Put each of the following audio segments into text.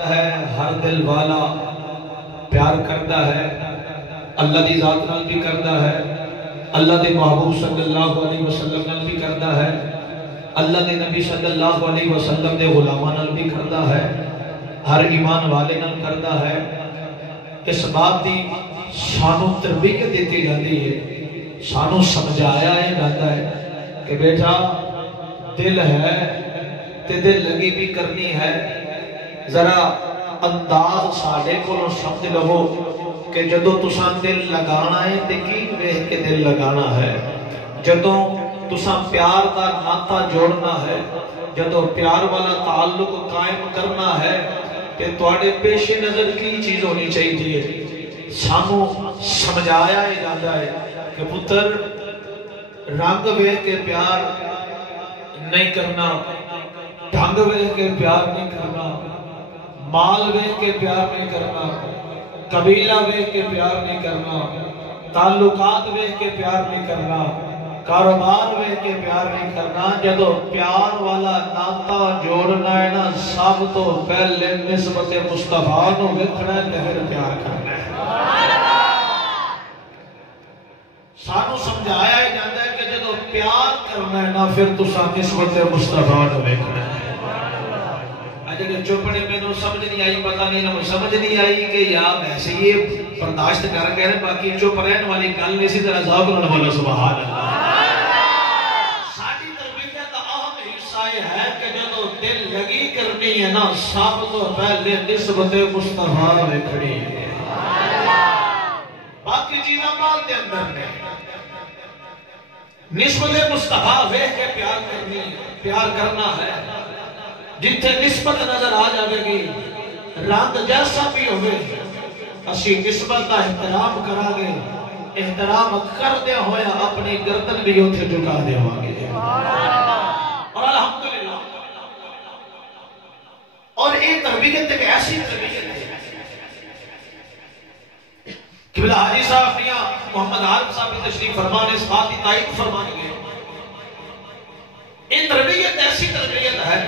ہے ہر دل والا پیار کرتا ہے اللہ دی ذات نال بھی کرتا ہے اللہ دے محبوب صلی اللہ علیہ وسلم نال بھی کرتا ہے اللہ دے نبی صلی اللہ علیہ وسلم دے غلاماں نال بھی کرتا ہے ہر ایمان والے نال کرتا ہے اس بات دی سانو تربیت دیتی جاتی ہے سانو سمجھایا جاتا ہے کہ بیٹا دل ہے تے دل لگی بھی کرنی ہے ذرا انداز ساڑے کو سمجھ لو کہ جدو تساں دل لگانا ہے تے کی ویکھ کے دل لگانا ہے جدو تساں پیار دا ناتا جوڑنا ہے جدو پیار والا تعلق قائم کرنا ہے کہ تواڈے پیش نظر کی چیز ہونی چاہیے سانو سمجھایا جاتا ہے کہ پتر رنگ ویکھ کے پیار نہیں کرنا ڈھنگ ویکھ کے پیار نہیں کرنا مال ویکھ کے پیار نہیں کرنا قبیلہ ویکھ کے پیار نہیں کرنا تعلقات ویکھ کے پیار نہیں کرنا کاروبار ویکھ کے پیار نہیں کرنا جدو پیار والا ناتا جوڑنا ہے نا سب تو پہلے نسبت مصطفیٰ نو ویکھنا ہے تے پھر پیار کرنا ہے سانو سمجھایا جاتا ہے کہ جدو پیار کرنا ہے نا پھر تساں نسبت مصطفیٰ نو ویکھنا ہے اگر چوپڑی میں نو سمجھ نہیں آئی پتہ نہیں نہ سمجھ نہیں آئی کہ یا ویسے یہ برداشت کر گئے باقی چوپ رہن والی گل نہیں سی ذرا ذوق نال بولو سبحان اللہ ساری تربیت کا اہم حصہ یہ ہے کہ جدو دل لگی کرنی ہے نا سب تو پہلے نسبت مصطفیٰ ویکھنی ہے باقی چیزاں بعد دے اندر نے نسبت مصطفیٰ ویکھ کے پیار کرنی ہے پیار کرنا ہے جتھے نسبت نظر آ جائے گی رنگ جیسا بھی ہوئے اسی نسبت کا احترام کرا گے احترام کر دیا ہویا اپنی گردن بھی اتھے جھکا دیا ہوگے اور الحمدللہ اور ایک تربیت ایک ایسی تربیت ہے قبلہ حاجی صاحب میاں محمد عارف صاحب تشریف فرمانے اس بات کی تائید فرمانے گئے یہ تربیت ایسی تربیت ہے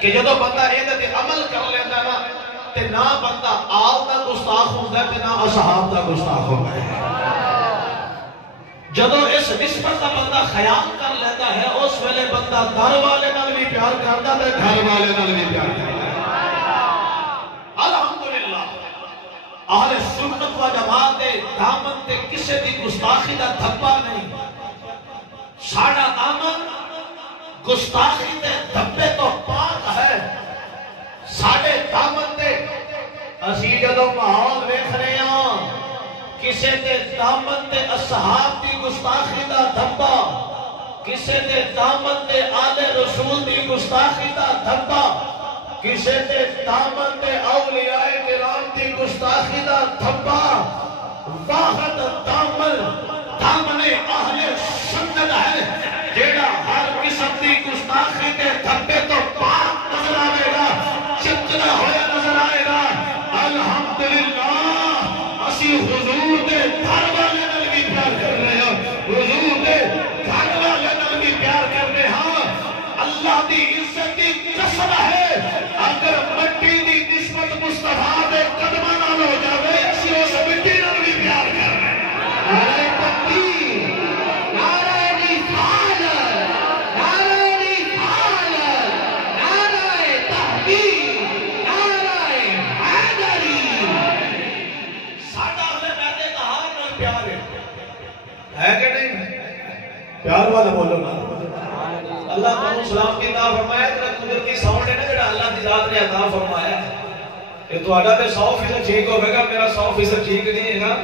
کہ جدو بندہ ایدھے عمل کر لیتا نا تے نہ بندہ آل دا گستاخ ہوتا ہے تے نہ اصحاب دا گستاخ ہوتا ہے جدو اس نسبت دا بندہ خیال کر لیتا ہے اس ویلے بندہ گھر والے نال بھی پیار کرتا ہے گھر والے نال بھی پیار کرتا ہے الحمدللہ اہل سنت و جماعت دے دامن تے کسے دی گستاخی دا دھبا نہیں ساڑا دامن گستاخی دے دھبے تو پاک ہے ساڑے دامن دے اسی جدو ماحول ویکھ رہے ہیں کسے دے دامن دے اصحاب دی گستاخی دا دھبا کسے دے دامن دے آل رسول دی گستاخی دا دھبا کسے دے دامن دے اولیاء کرام دی گستاخی دا دھبا واحد دامن اہل سنت ہے جیڑا ہر قسم دی گستاخی کے دھبے تو پاک نظر آئے گا چکنا ہویا نظر آئے گا الحمدللہ اسی حضور دے گھر والے نال بھی پیار کر رہے ہیں حضور دے گھر والے نال بھی پیار کر رہے ہیں اللہ دی عزت دی قسم ہے اگر مٹی دی نسبت مصطفیٰ دے قدمہ نال ہو جاوے اسی اس مٹی نال بھی پیار کر رہے ہیں پیار والا بولو نا اللہ تعالیٰ سلام کی عطا فرمایا تیرا قدرتی ساؤنڈ ہے نا جڑا اللہ کی ذات نے عطا فرمایا کہ تو آڈا تے 100% ٹھیک ہوگا گا میرا 100% ٹھیک نہیں ہے گا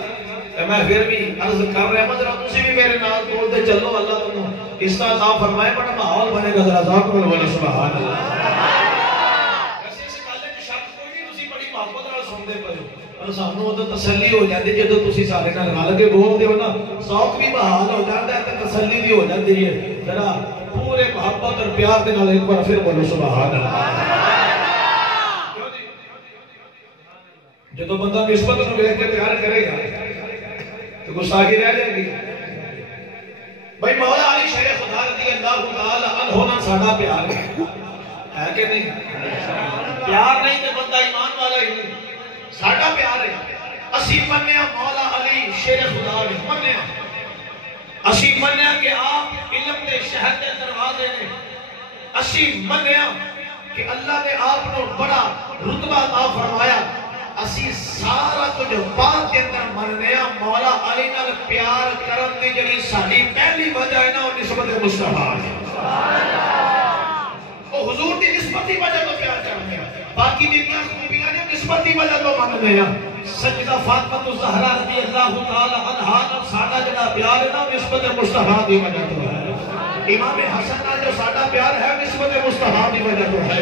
کہ میں پھر بھی عرض کر رہا ہوں ذرا تسی بھی میرے نال توڑ دے چلو اللہ تمہیں اس طرح عطا فرمائے بڑا ماحول بنے گا ذرا ذاکر والا سبحان اللہ ایسے اس گل وچ شک کوئی نہیں تسی بڑی محبت نال سن دے پئے اور سانو تو تسلی ہو جاتی جدو تسی سارے نال رل کے بولدے ہو نا شوق بھی بحال ہو جاتا ہے تے تسلی بھی ہو جاتی ہے ذرا پورے محبت اور پیار دے نال ایک بار پھر بولو سبحان اللہ جدو بندہ نسبت نو دیکھ کے پیار کرے گا تو گستاخی رہ جائے گی بھائی مولا علی شیخ خدا رضی اللہ تعالی عنہ نا ساڈا پیار ہے کہ نہیں پیار نہیں تے بندہ ایمان والا اسی منیا مولا علی شیر خدا نے منیا، اسی منیا کہ آپ علم دے شہر دے دروازے نے، اسی منیا کہ اللہ نے آپ کو بڑا رتبہ عطا فرمایا، اسی سارا کچھ بات کے اندر منیا مولا علی نال پیار کرن دی جڑی ساری پہلی وجہ ہے نا وہ نسبت مصطفیٰ ہے، وہ حضور دی نسبت دی وجہ تو پیار کرتے ہیں، باقی دی کیا خوبیاں نے نسبت دی وجہ تو مننے ہیں۔ سیدہ فاطمہ الزہرا رضی اللہ تعالی عنہا نال ساڈا جڑا پیار ہے نا نسبت مصطفیٰ دی وجہ تو ہے۔ امام حسن نال جو ساڈا پیار ہے نسبت مصطفیٰ دی وجہ تو ہے،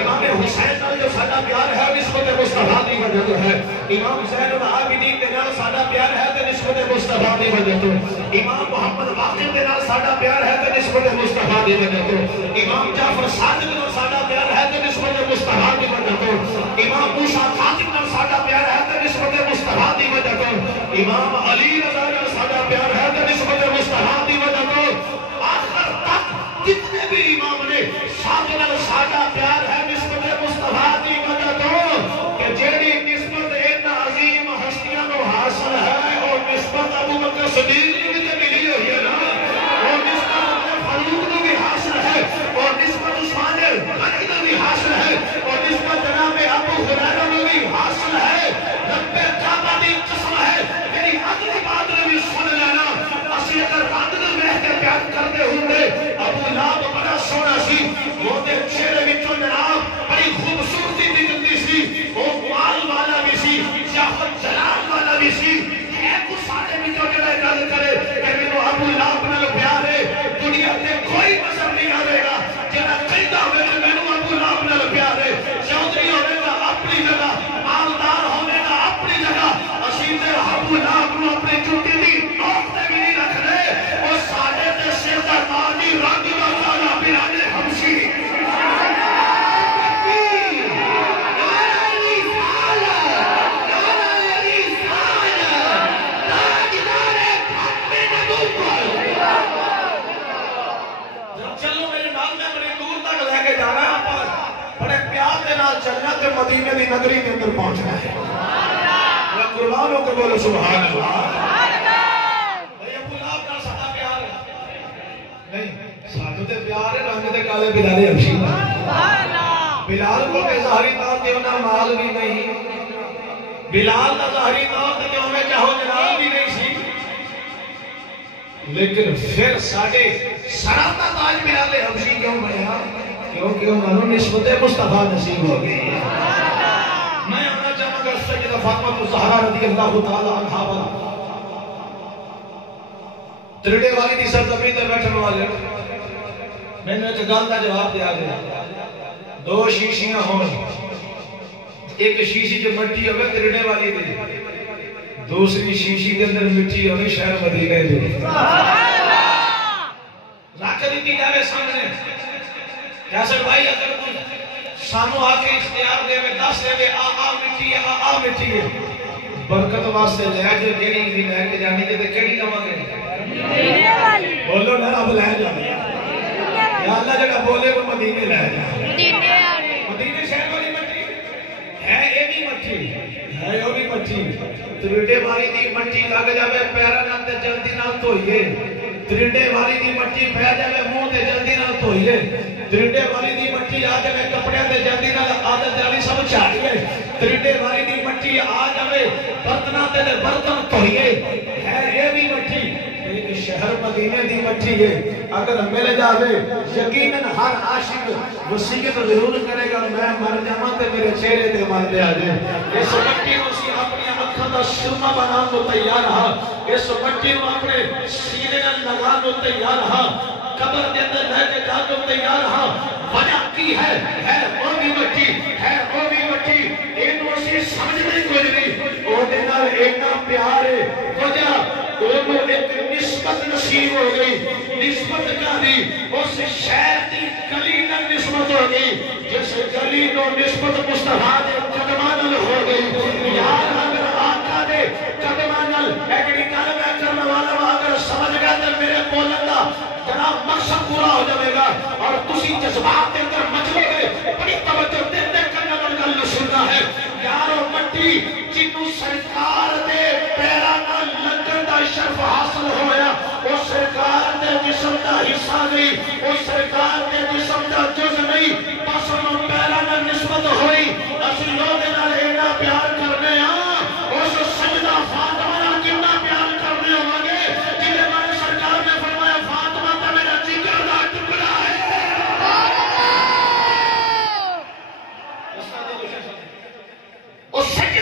امام حسین نال جو ساڈا پیار ہے نسبت مصطفیٰ دی وجہ تو ہے، امام زین العابدین دے نال ساڈا پیار ہے تے نسبت مصطفیٰ دی وجہ تو، امام محمد باقر دے نال ساڈا پیار ہے تے نسبت مصطفیٰ دی وجہ تو، امام جعفر صادق نال ساڈا پیار ہے تے نسبت مصطفیٰ دی وجہ تو، امام موسیٰ کاظم نال ساڈا پیار ہے تے نسبت مصطفیٰ دی وجہ تو، امام علی رضا نال ساڈا پیار ہے تے نسبت مصطفیٰ دی وجہ تو، آخر تک جتنے بھی امام نے ساتھ ساڈا پیار ہے نسبت مصطفیٰ دی وجہ تو کہ جیڑی نسبت ان عظیم ہستیاں کو حاصل ہے اور نسبت ابو بکر صدیق کو بھی ملی ہوئی ہے نا، اور نسبت عمر فاروق کو بھی حاصل ہے، اور نسبت عثمان غنی کو بھی حاصل ہے، اور نسبت جناب ابو ہریرہ کو بھی حاصل ہے۔ رب کعبہ دی قسم ہے میری اگلی بات نے بھی سن لینا، اسی اگر رات میں بیٹھ کے پیار کرتے ہوئے ابو لہب بڑا سونا سی، وہ دے چہرے وچوں جناب بڑی خوبصورتی نکلتی سی، وہ مال والا بھی سی، شہرت جلال والا بھی سی، ہے کو سارے وچوں جڑا گل کرے کہ مینوں ابو لہب نال پیار ہے، دنیا تے کوئی مذہب نہیں آوے گا جڑا کہندا ہوے کہ مینوں ابو لہب نال پیار ہے، چودھری ہوے گا اپنی جگہ، مالدار ہوے گا اپنی جگہ، اسی تے ابو لہب نوں اپنی چوٹی دی نوک تے بھی نہیں رکھدے، او ساڈے تے سر دا تاج ہی رنگ دا کالا بلال حبشی۔ چلو میرے نام میں بڑی دور تک لے کے جانا ہے، بڑے پیار کے نال چلنا تے مدینے دی نگری کے اندر پہنچنا ہے۔ قربان ہو کے بولو سبحان اللہ۔ بھئی ابو لہب نال ساڈا پیار ہے نہیں، ساڈا تے پیار ہے رنگ تے کالے بلال حبشی نال۔ بلال کو تے ظاہری طور تے انہاں مال بھی نہیں، بلال دا ظاہری طور تے اوویں چاہو جناب بھی نہیں سی، لیکن پھر ساڈے سراں دا تاج بلال حبشی کیوں بنیا؟ کیونکہ انہاں نوں نسبت مصطفیٰ نصیب ہو گئی ہے۔ میں آنا چاہوں گا سیدہ فاطمہ الزہرا رضی اللہ تعالی عنہا پر ترڑے والی دی سرزمین تے بیٹھن والے میں نے ایک گل دا جواب دیا گیا، دو شیشیاں ہون، ایک شیشی جو مٹی ہوئے ترڑے والی دی، دوسری شیشی کے اندر مٹی ہوئے شہر مدینے دی، رکھ دیتی جاوے سامنے کیا سر بھائی اگر کوئی سانو آ کے اختیار دے میں دس دے آ مٹی ہے آ مٹی ہے برکت واسطے لے جو جیڑی بھی لے کے جانی تے کیڑی لواں گے؟ بولو نا اب لے جانے یا اللہ جگہ بولے وہ مدینے لے جانے، مدینے شہر والی مٹی ہے، یہ بھی مٹی ہے، وہ بھی مٹی تریڈے والی دی مٹی لگ جاوے پیرا نال تے جلدی نال دھوئیے، تریڈے والی دی مٹی پہ جاوے منہ تے جلدی نال دھوئیے، تریڈے والی دی مٹی آ جاوے کپڑے تے جلدی نال عادت والی سب چاہیے، تریڈے والی دی مٹی آ جاوے برتنا تے برتن دھوئیے، ہے یہ بھی مٹی، ایک شہر مدینے دی مٹی ہے، اگر مل جاوے یقیناً ہر عاشق وصیت ضرور کرے گا میں مر جاواں تے میرے چہرے تے مر دے آ جائے، اس مٹی کو سی اپنی اکھاں دا سرما بنان کو تیار ہاں، اس مٹی کو اپنے سینے نال لگان کو تیار ہاں، قبر دے اندر لے کے جان کو تیار ہاں، وجہ کی ہے وہ بھی مٹی ہے، وہ بھی مٹی، اینو اسی سمجھ نہیں کوئی نہیں، او دے نال اینا پیار ہے، وجہ انہوں ایک نسبت نصیب ہو گئی، نسبت کا دی اس شہر دی گلی نال نسبت ہو گئی، جس گلی نو نسبت مصطفیٰ دے قدمان ہو گئی، یار اگر آقا دے قدمان ایکڑی کلمہ کرنے والا اگر سمجھ گیا تو میرے بولن دا جناب مقصد پورا ہو جائے گا، اور تسی جذبات دے اندر مچلو گے، بڑی توجہ دے کرنے والا گل سننا ہے، یارو مٹی جنوں سرکار دے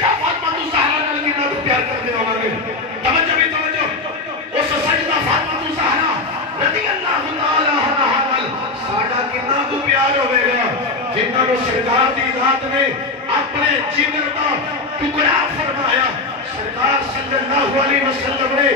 سیدہ فاطمہ الزہرا نال کتنا تو پیار کرتے ہونا گے توجہ بھی توجہ اس سیدہ فاطمہ الزہرا رضی اللہ تعالی عنہا نال ساڈا کتنا تو پیار ہوے گا جنہاں کو سرکار دی ذات نے اپنے جگر دا ٹکڑا فرمایا سرکار صلی اللہ علیہ وسلم نے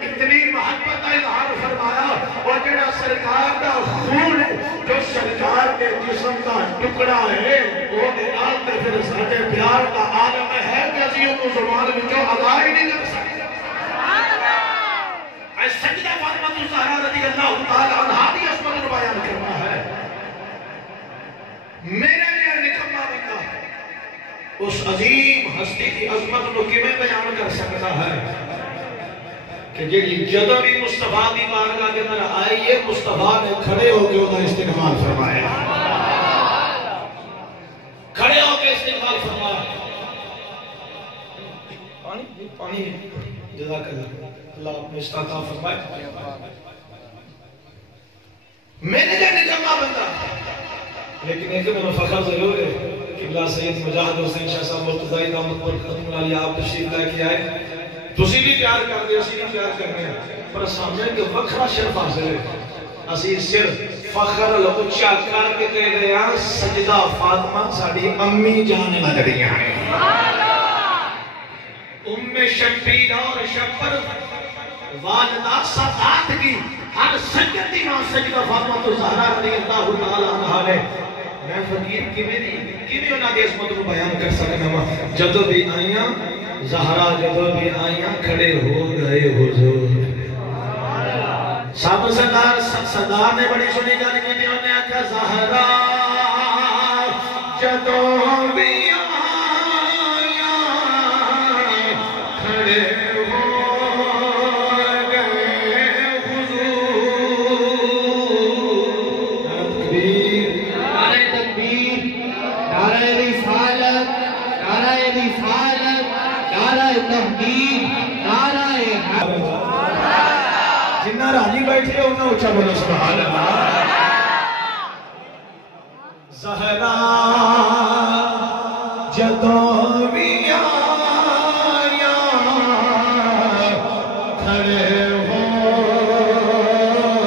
اتنی محبت کا اظہار فرمایا اور جڑا سرکار دا خون ہے جو سرکار کے جسم کا ٹکڑا ہے وہ نال تے پھر ساڈے پیار کا عالم ہے کہ اسی کو زبان وچوں ادا ہی نہیں کر سکتے سبحان اللہ اے سیدہ فاطمہ الزہرا رضی اللہ تعالی عنہا دی عظمت کو بیان کرنا ہے میرے لیے نکما بندہ اس عظیم ہستی کی عظمت کو کیویں بیان کر سکتا ہے کہ جی جدو بھی مصطفیٰ دی بارگاہ کے اندر آئیے مصطفیٰ نے کھڑے ہو کے ادھر استقبال فرمایا کھڑے ہو کے استقبال فرمایا پانی جزاک اللہ اپنے استعطاف فرمائے میں نے کہا نکما بندہ لیکن ایک میں فخر ضرور ہے کہ اللہ سید مجاہد حسین شاہ صاحب مرتضی دامت پر ختم علی آپ تشریف لے کے آئے تسی بھی پیار کر دے اسی بھی پیار کرنے ہیں پر سامنے کہ وکھرا شرف حاصل ہے اسی صرف فخر لچا کر کے کہہ رہے ہیں سجدہ فاطمہ ساڑی امی جان مدریاں ہیں شبیر اور شبر والدہ ساتھ کی ہر سجد دی ماں سجدہ فاطمہ الزہرا رضی اللہ تعالی عنہا نے میں فقیر کیویں انہاں دی عظمت کو بیان کر سکنا جدوں بھی آئیاں زہرا جدو بھی آئیاں کھڑے ہو گئے حضور صاحب سردار نے بڑی سنی گل کی تھی انہوں نے آکھا زہرا جدو بھی آئیاں کھڑے ہو گئے حضور نعرہ تکبیر نعرہ رسالت نعرہ رسالت نعرہ تحقیق نعرہ جنہ راضی بیٹھے انہوں اچھا بولو سبحان اللہ زہرا جدوں بھی آیا کھڑے ہو گئے حضور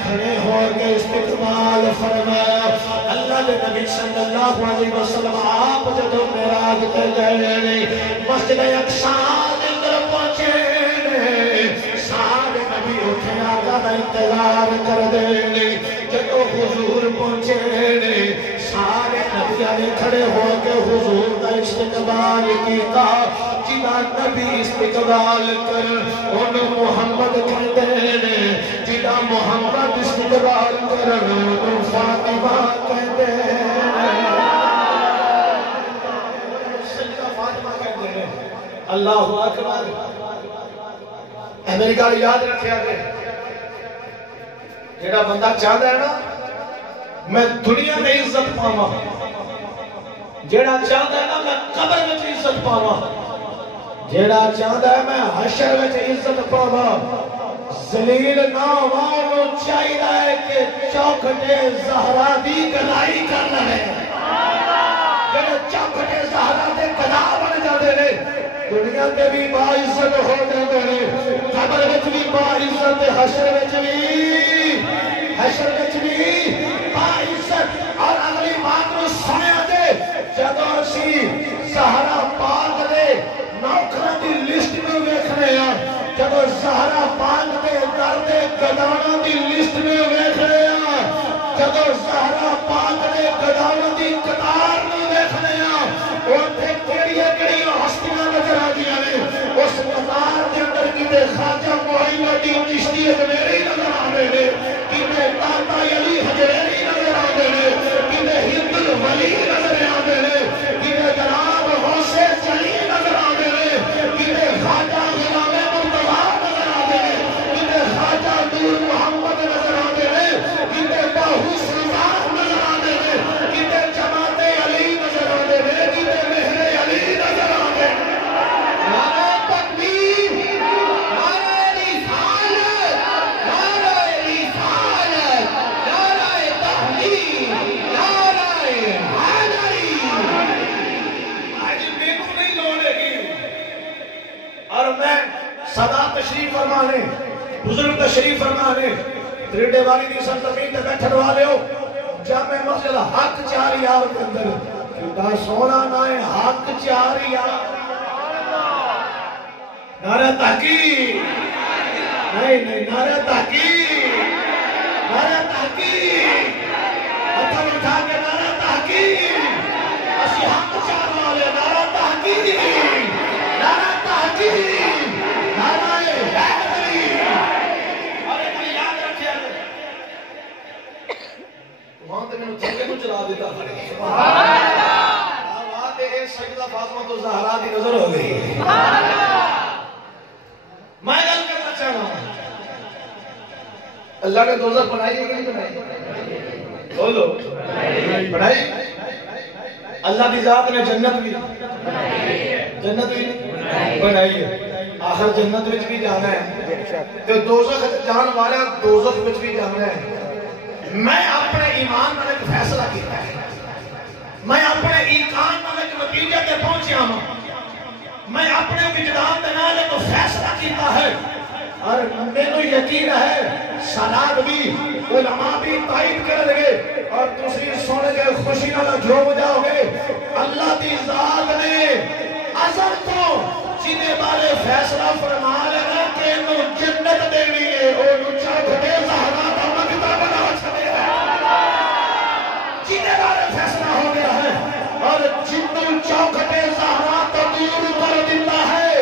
کھڑے ہو کے استقبال فرمایا اللہ کے نبی صلی اللہ علیہ وسلم آپ جدو معراج تے گئے مسجد اقصی دے اندر پہنچے سارے نبی اٹھے آقا دا انتظار کر دے جدو حضور پہنچے سارے نبی کھڑے ہو کے حضور دا استقبال کیتا جدا نبی استقبال کر انہوں محمد کہتے ہیں جدا محمد استقبال کر انہوں فاطمہ کہتے ہیں سجدہ فاطمہ کہتے ہیں اللہ اکبر امریکہ یاد رکھے آگے جیڑا بندہ چاہتا ہے نا میں دنیا میں عزت پاوا جیڑا چاہتا ہے نا میں قبر میں عزت پاوا جیڑا چاہتا ہے میں حشر میں عزت پاوا ذلیل نہ ہوانو چاہیے کہ چوکھٹے زہرا دی گدائی کر رہے جیڑے چوکھٹے زہرا دے گدا بن جاتے ہیں دنیا کے بھی باعزت ہو جاتے ہیں قبر میں بھی باعزت حشر میں بھی باعزت اور اگلی بات میں سنیا دے جدو سی زہرا پاک دے نوکرہ دی لسٹ میں ویکھنے ہیں جدو زہرا پاک دے دردے گدانوں دی لسٹ میں ویکھنے ہیں جدو زہرا پاک دے گدانوں دی قطار میں ویکھنے ہیں اور پھر کڑی ہستیاں نظر آ دیا نے اس قطار کے اندر کی دے خواجہ معین الدین چشتی میرے نظر آ رہے تشریف فرما نے تریڈے والی دی سرزمین تے بیٹھن والے ہو جامع مسجد حق 4 یار کے اندر کیونکہ سونا نہ ہے حق 4 یار نعرہ تحقیق نہیں نعرہ تحقیق نعرہ تحقیق اتھا اٹھا کے نعرہ تحقیق اسی حق 4 والے نعرہ تحقیق نعرہ تحقیق نعرہ حیدری اور ایک یاد رکھے وہاں تے میں نے تھکے کو چلا دیتا سبحان اللہ آواز اے سجدہ فاطمہ تو زہرا دی نظر ہو گئی سبحان اللہ میں گل کرنا چاہ رہا ہوں اللہ کا دوزخ بنائی ہے کہ نہیں بنائی بولو بنائی اللہ کی ذات نے جنت بھی بنائی ہے آخر جنت وچ بھی جانا ہے تو دوزخ جان والا دوزخ وچ بھی جانا ہے میں اپنے ایمان میں ایک فیصلہ کیتا ہے میں اپنے ایمان میں ایک نتیجے تے پہنچیا ہوں میں اپنے وجدان دے نال ایک فیصلہ کیتا ہے اور مینوں یقین ہے سلاد بھی علماء بھی تائید کر لگے اور تسی سن کے خوشی نال جھوم جاؤ گے اللہ دی ذات نے ازل تو جنے بارے فیصلہ فرما لینا کہ انہوں جنت دینی ہے انہوں چاہتے زہرا دا مقدہ بنا چھڑے ہے جنے بارے فیصلہ ہو گیا ہے اور جنوں چوکھٹے زہرا تو دور کر دیتا ہے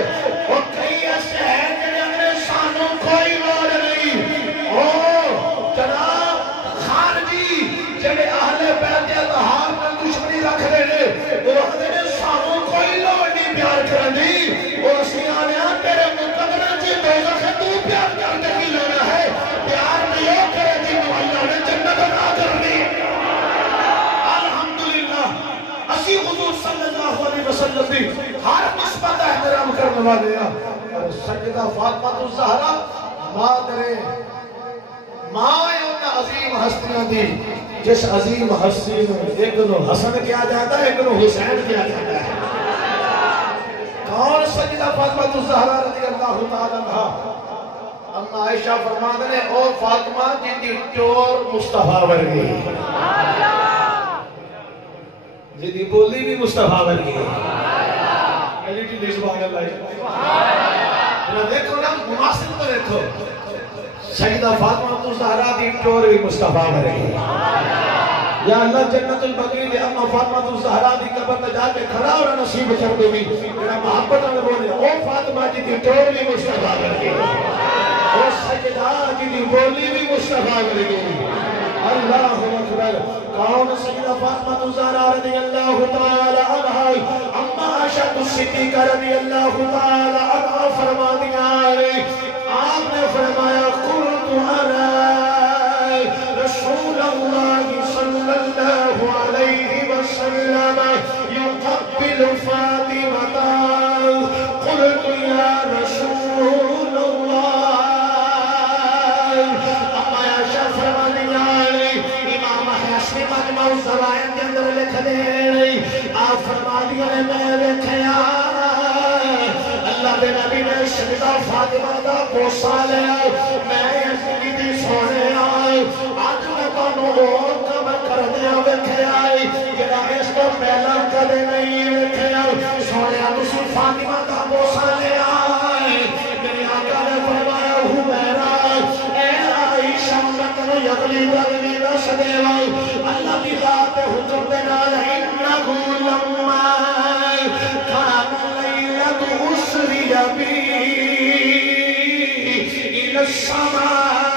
اور کئی ایسے ہیں جنہیں اگلے شانوں کوئی لوڑ نہیں جناب خارجی جنہیں اہل بیت اطہار میں دشمنی رکھ دینے وہ رکھ دینے شانوں کوئی لوڑ نہیں پیار کرن دی اور سیانیاں تیرے مقدرہ جی دوزخ ہے تو پیار کرنے کی لینا ہے پیار نہیں ہو کرے جی اللہ نے جنت ادا کر دی الحمدللہ اسی حضور صلی اللہ علیہ وسلم بھی ہر نسبت احترام کرنے والے ہیں اور سجدہ فاطمہ الزہرا مادر ماں ان عظیم ہستیاں دی جس عظیم ہستی میں ایک نو حسن کیا جاتا ہے ایک نو حسین کیا جاتا ہے کون سجدہ فاطمہ الزہرا رضی اللہ تعالیٰ عنہ اما عائشہ فرماتے ہیں او فاطمہ جن دی ٹور مصطفیٰ ورگی جن دی بولی بھی مصطفیٰ ورگی ایلیٹی دیشبان اللہ دیکھو نا مناسب تو دیکھو سیدہ فاطمہ الزہرا دی ٹور بھی مصطفیٰ ورگی یا اللہ جنت البقیع دے اما فاطمہ الزہرا دی قبر تے جا کے کھڑا اور نصیب کر دے گی میرا محبت نال بولے او فاطمہ جی دی ٹور بھی مصطفیٰ ورگی او سجدہ جی دی بولی بھی مصطفیٰ ورگی اللہ اکبر کون سیدہ فاطمہ الزہرا رضی اللہ تعالی عنہا اما عائشہ الصدیقہ رضی اللہ تعالی عنہا فرما دیا آپ نے فرمایا قلت انا رسول اللہ صلی اللہ علیہ وسلم يقبل فاطمة قلت یا رسول اللہ اما عائشہ فرما دیا امام حسن مجمع الزوائد کے اندر لکھ دے آپ فرما دیا میں لکھیا اللہ دے نبی نے سجدہ فاطمہ دا بوسا لیا میں یزیدی دی سونے آئی آج میں تانوں اور کم کر دیا وکھے آئی جنا اس کو پہلا کدے نہیں وکھے آئی سونے آدھوسی فاطمہ دا بوسا لیا آئی میری آقا نے فرمایا ہوں میرا اے عائشہ مطلب یغلی دلوی رس دیوائی اللہ کی ذات حجر دینا لئنہو لما کھانا لیلت اسری بی الى السماء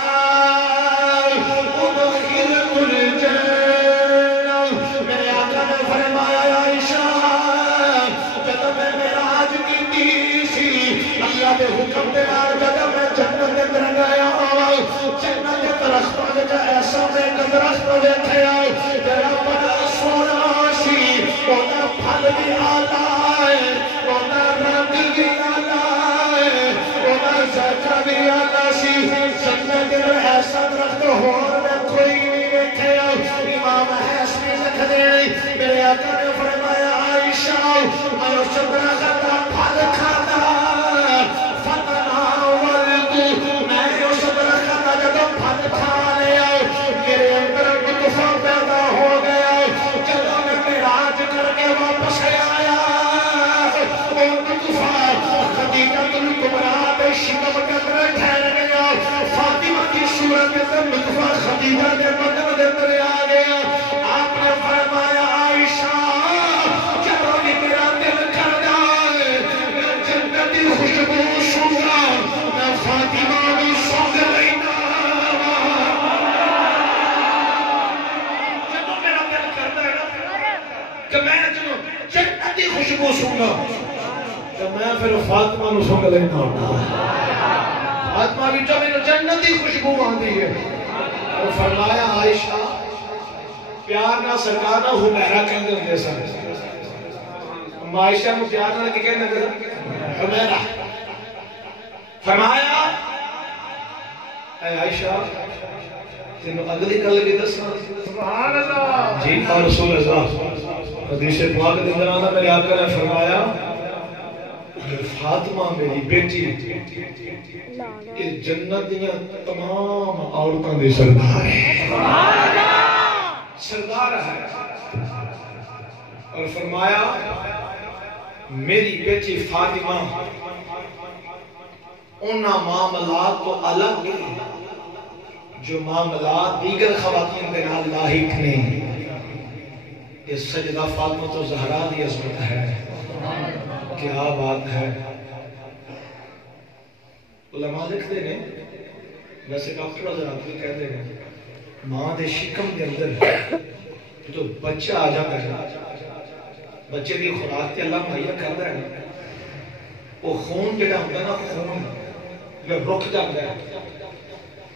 مدینہ دے مدن دے اندر آ گیا آپ نے فرمایا عائشہ جب بھی میرا دل کر جائے میں جنتی خوشبو سونگا میں فاطمہ بھی سونگ لینا جب میرا دل کرتا ہے نا کہ میں جنتی خوشبو سونگا تو میں پھر فاطمہ نو سونگ لینا ہوتا فاطمہ بھی جو میرے جنتی خوشبو آندی ہے اور فرمایا عائشہ پیار نہ سرکار نہ حمیرہ کہندے ہوندے سن عائشہ کو پیار نہ کہندے ہوندے حمیرہ فرمایا اے عائشہ تینوں اگلی گل بھی دسنا سبحان اللہ جی رسول اللہ حدیث پاک کے اندر آنا میرے آقا نے فرمایا فاطمہ میری بیٹی اس جنت دیاں تمام عورتوں دے سردار ہے سردار ہے اور فرمایا میری بیٹی فاطمہ انہاں معاملات کو الگ جو معاملات دیگر خواتین کے نال لاحق نہیں یہ سجدہ فاطمہ تو زہرا دی عظمت ہے کیا بات ہے علماء لکھتے ہیں ویسے ڈاکٹر حضرات بھی کہتے ہیں ماں دے شکم کے اندر تو بچہ آ جاتا ہے بچے کی خوراک تے اللہ مہیا کرتا ہے وہ خون جڑا ہوتا ہے نا خون جب رک جاتا ہے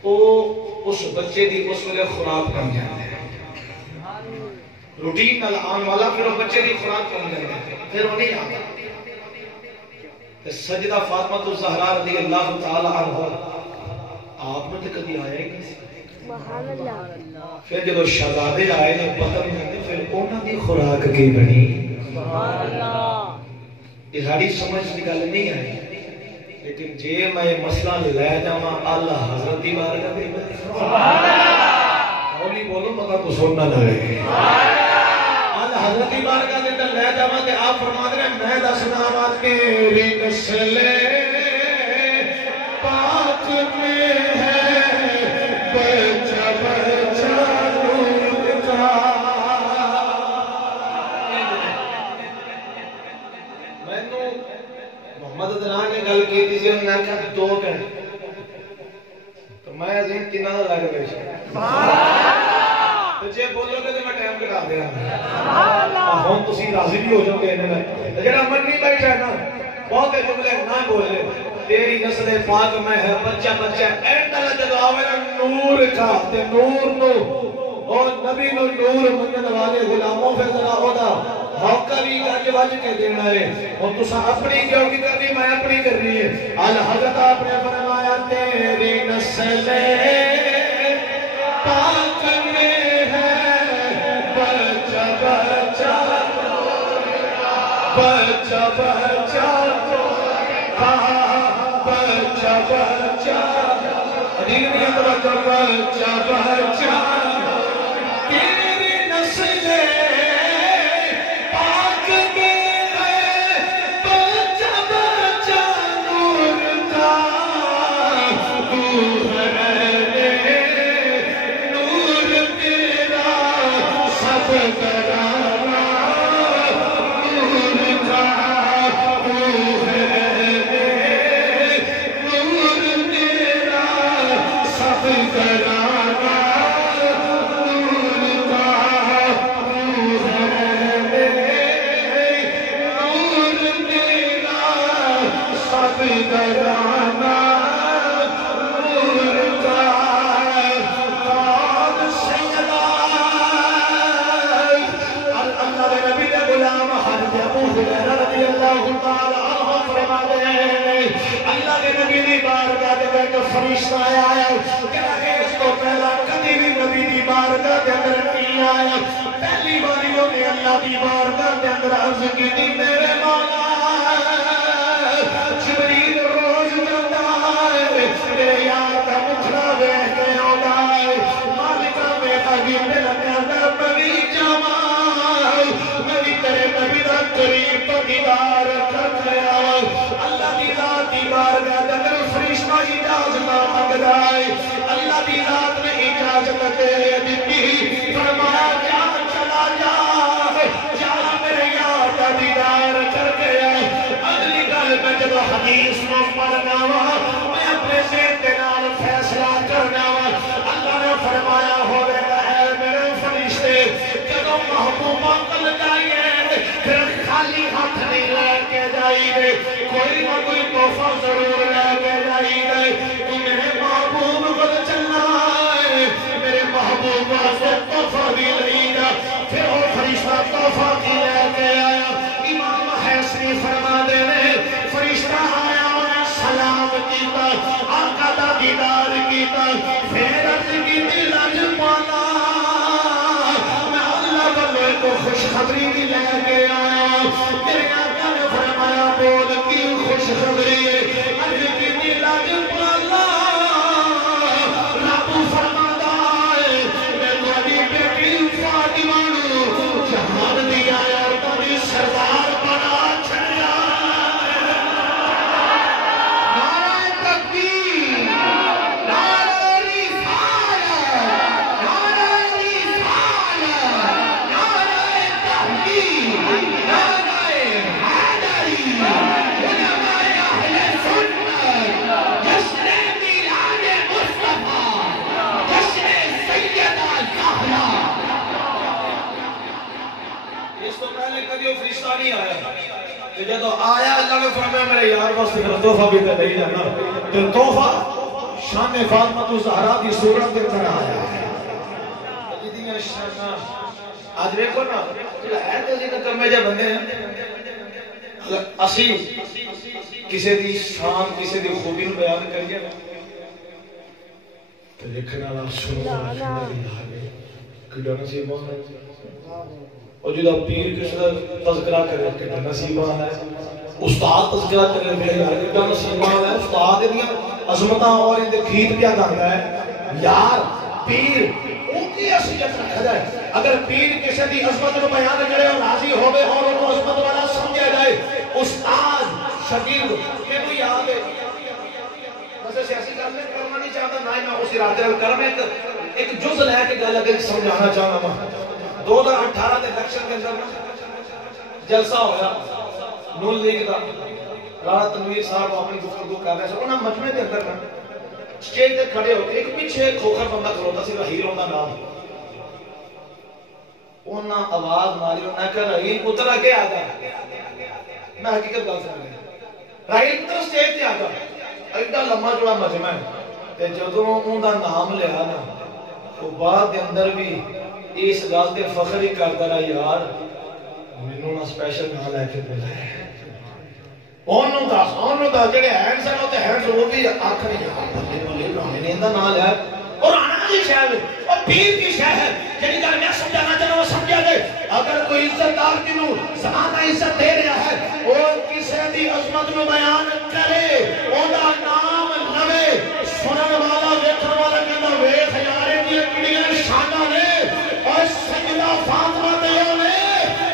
وہ اس بچے کی اس ویلے خوراک بن جاتا ہے روٹین نال آن والا پھر وہ بچے کی خوراک بن جاتا ہے پھر وہ نہیں آتا سجدہ فاطمہ تو زہرا رضی اللہ تعالی عنہ آپ نے تو کبھی آیا ہی نہیں پھر جب شہزادے آئے نا پتہ نہیں پھر انہوں نے خوراک کی بنی یہ ساری سمجھ کی گل نہیں آئی لیکن جے میں مسئلہ لے جاواں اللہ حضرت دی بارگاہ دے ہولی بولو مگر تو سننا لگے حضرت بارگاہ دے اندر لے جاواں تے آپ فرما دے میں دسنا وا تیری نسل پاک میں ہے بچہ بچہ نور کا مینوں محمد عدنان نے گل کی تھی انہوں نے کہا دو گھنٹے تو میں ذہن تینوں دا لگ رہا جے بولو گے تو میں ٹائم کٹا دیا ہوں تسی راضی بھی ہو جاؤ گے جڑا من نہیں بیٹھا ہے نا بہت جملے نہ بولے تیری نسل پاک میں ہے بچہ بچہ اینڈ اللہ جب آوے نا نور کا تے نور نو اور نبی نو نور منن والے غلاموں پھر ذرا ہودا موقع بھی گج وج کے دینا ہے اور تسا اپنی ڈیوٹی کرنی میں اپنی کرنی ہے الحضرت آپ نے فرمایا تیری نسل پاک میں بچہ بچہ بچہ بچہ بچہ بچہ بچہ تیری نسل پاک میں ہے بچہ بچہ نور کا تو ہے نور تیرا سب کرانا نور کا تو ہے نور تیرا سب کرانا نور کا تو ہے نور تیرا سب کرانا نور کا قاد سیدہ اللہ کے نبی نے غلام حضرت ابو ہریرہ رضی اللہ تعالی عنہ فرماتے ہیں اللہ کے نبی دی بارگاہ دے وچ فرشتہ آیا ہے کہ اس کو پہلا کبھی بھی نبی دی بارگاہ دے اندر نہیں آیا پہلی باری انہوں نے اللہ دی بارگاہ دے اندر عرض کی تھی میرے مولا جبریل روز جاتا ہے میرے یار کا مکھڑا ویکھ کے آندا ہے مالکا میرا بھی میرا کہندا میں بھی جاواں میں بھی تیرے نبی دا قریب تو دیدار کر لیا اللہ دی ذات دی بارگاہ دے اندر فرشتہ اجازت منگدا ہے اللہ دی ذات نے اجازت دے دی فرمایا جا چلا جا میرے یار کا دیدار کر کے اگلی گل میں جب حدیث میں پڑھنا وا میں اپنے ذہن کے نال فیصلہ کرنا وا اللہ نے فرمایا ہوے گا اے میرے فرشتے جب محبوبہ کل جائیے پھر خالی ہاتھ نہیں لے کے جائیے کوئی نہ کوئی تحفہ ضرور لے کے جائیے تو میرے محبوب کو چلنا ہے میرے محبوب سے تحفہ بھی لئی گا پھر وہ فرشتہ تحفہ کی لے کے آیا امام حسنی فرما دے فرشتہ آیا انہیں سلام کیتا آقا دا دیدار کیتا پھر عرض کی دل اج پانا میں اللہ بلے کو خوشخبری بھی لے کے آیا میرے آقا نے فرمایا بول کی خوشخبری ہے عرض کی دل اج پانا رب فرماتا ہے میں تمہاری بیٹی فاطمہ نو جہان دیا اور تمہیں سردار بنا چھڑیا جب آیا اللہ نے فرمایا میرے یار واسطے میرا تحفہ بھی تو نہیں جانا تو تحفہ شان فاطمہ الزہرا کی صورت کے اندر آیا ہے آج دیکھو نا ہے تو جی کمے جا بندے ہیں اسی کسی دی شان کسی دی خوبی نو بیان کریے تو دیکھنا لا سننا کڈا نصیبہ ہے اور جدا پیر کسی دا تذکرہ کرے کڈا نصیبہ ہے استاد تذکرہ کرے میرے یار کڈا نصیبہ ہے استاد دیاں عظمتاں اور ان دے گیت پیا گاتا ہے یار پیر ان کی حیثیت رکھا جائے اگر پیر کسی دی عظمت نو بیان کرے اور راضی ہوے اور ان کو عظمت والا سمجھا جائے استاد شکیل مینوں یاد ہے بس سیاسی کرنا نہیں چاہتا نہ میں اس ارادے نال کرنا ایک جز لے کے گل اگر سمجھانا چاہنا وا 2018 کے الیکشن کے اندر جلسہ ہویا نون لیگ دا رانا تنویر صاحب اپنی گفتگو کر رہے تھے انہاں مجمع کے اندر اسٹیج تے کھڑے ہو کے ایک پیچھے کھوکھر بندہ کھڑوتا سی رحیل دا نام انہاں آواز ماری انہاں کہ رحیل پتر اگے آ جا میں حقیقت گل سن رہا رحیل پتر اسٹیج تے آ جا ایڈا لمبا جوڑا مجمع ہے تے جدوں اون دا نام لیا نا تو بعد دے اندر بھی اس گل تے فخر ہی کردا رہا یار مینوں نا سپیشل نام لے کے بلایا اونوں دا جڑے ہینڈز ہیں تے ہینڈز وہ بھی آکھ نہیں یار بلے بلے رانے نے دا نام لیا اور آنا دی شے ہے اور پیر کی شے ہے جڑی گل میں سمجھانا چاہنا وہ سمجھا دے اگر کوئی عزت دار کنو زمانہ عزت دے رہا ہے اور کسی دی عظمت نو بیان کرے اوندا نام لوے سنن والا ویکھن والا کہندا ویکھ یار دی کڑیاں شاناں نے اور سیدہ فاطمہ دیو نے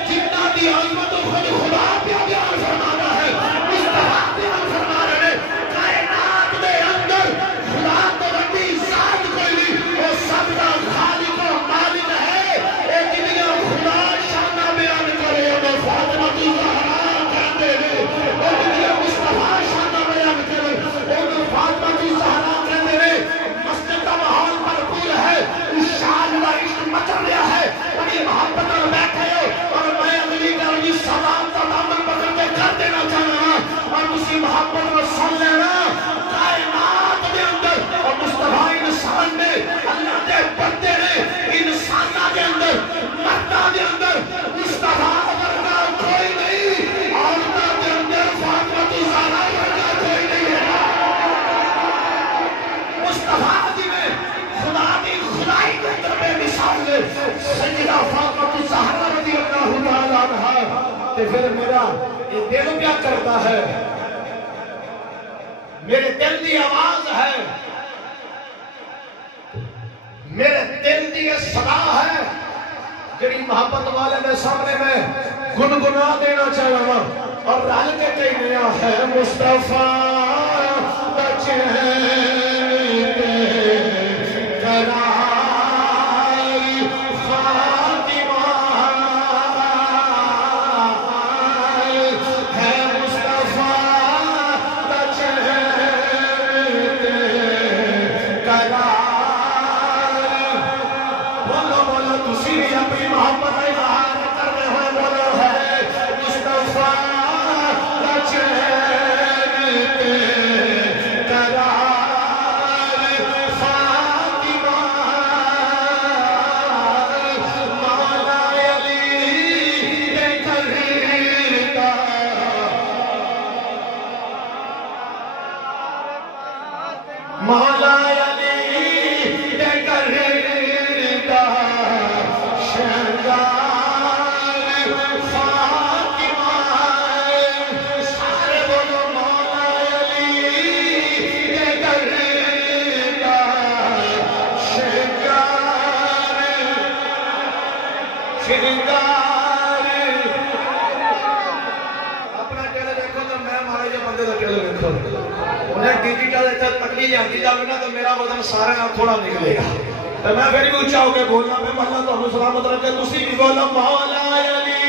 جتنا دی عظمت خود خدا پیا بیان فرمانا ہے مصطفیٰ بیان فرما رہے ہیں کائنات دے اندر خدا تو بڑی ذات کوئی نہیں وہ سب کا خالق و مالک ہے ایک دنیا خدا شانہ بیان کرے اور فاطمہ الزہرا کہتے ہیں اور دنیا مصطفیٰ شانہ بیان کرے اور فاطمہ الزہرا کہتے ہیں مسجد کا ماحول بھرپور ہے شان کا عشق مچل رہا ہے بڑی محبت میں بیٹھے ہو اور میں اگلی گرمی سلام کا دامن پکڑ کے کر دینا چاہنا اور اسی محبت میں سن لینا کائنات کے اندر اور مصطفیٰ انسان نے اللہ کے بندے نے انسانہ کے اندر مردہ کے اندر مصطفیٰ ورگا کوئی نہیں عورتہ کے اندر فاطمہ الزہرا ورگا کوئی نہیں ہے مصطفیٰ جی نے خدا کی خدائی کے اندر بے مثال نے سیدہ فاطمہ الزہرا رضی اللہ تعالیٰ عنہا کہ پھر میرا یہ دل کیا کرتا ہے میرے دل کی آواز ہے میرے دل کی صدا ہے جڑی محبت والے میں سامنے میں گنگنا دینا چاہوں اور رل کے کہنا ہے مصطفیٰ بچے قرار تسی بھی اپنی محبت کا اظہار کرنے ہوئے بولو ہے مصطفیٰ کا چین پہ قرار فاطمہ مولا علی کے کرتا مولا علی کے کرتا شہنگار فاطمہ سارے بولو مولا علی کے کرتا شہنگار اپنا چہرہ دیکھو تو میں ہمارے جو بندے کا چہرہ دیکھو انہیں ڈیجیٹل ایسا تکلیف آتی جاوے نا تو میرا وزن سارے نہ تھوڑا نکلے گا تو میں پھر بھی اونچا ہو کے بولنا میں اللہ تو سلامت رکھے تسی بھی بولو مولا علی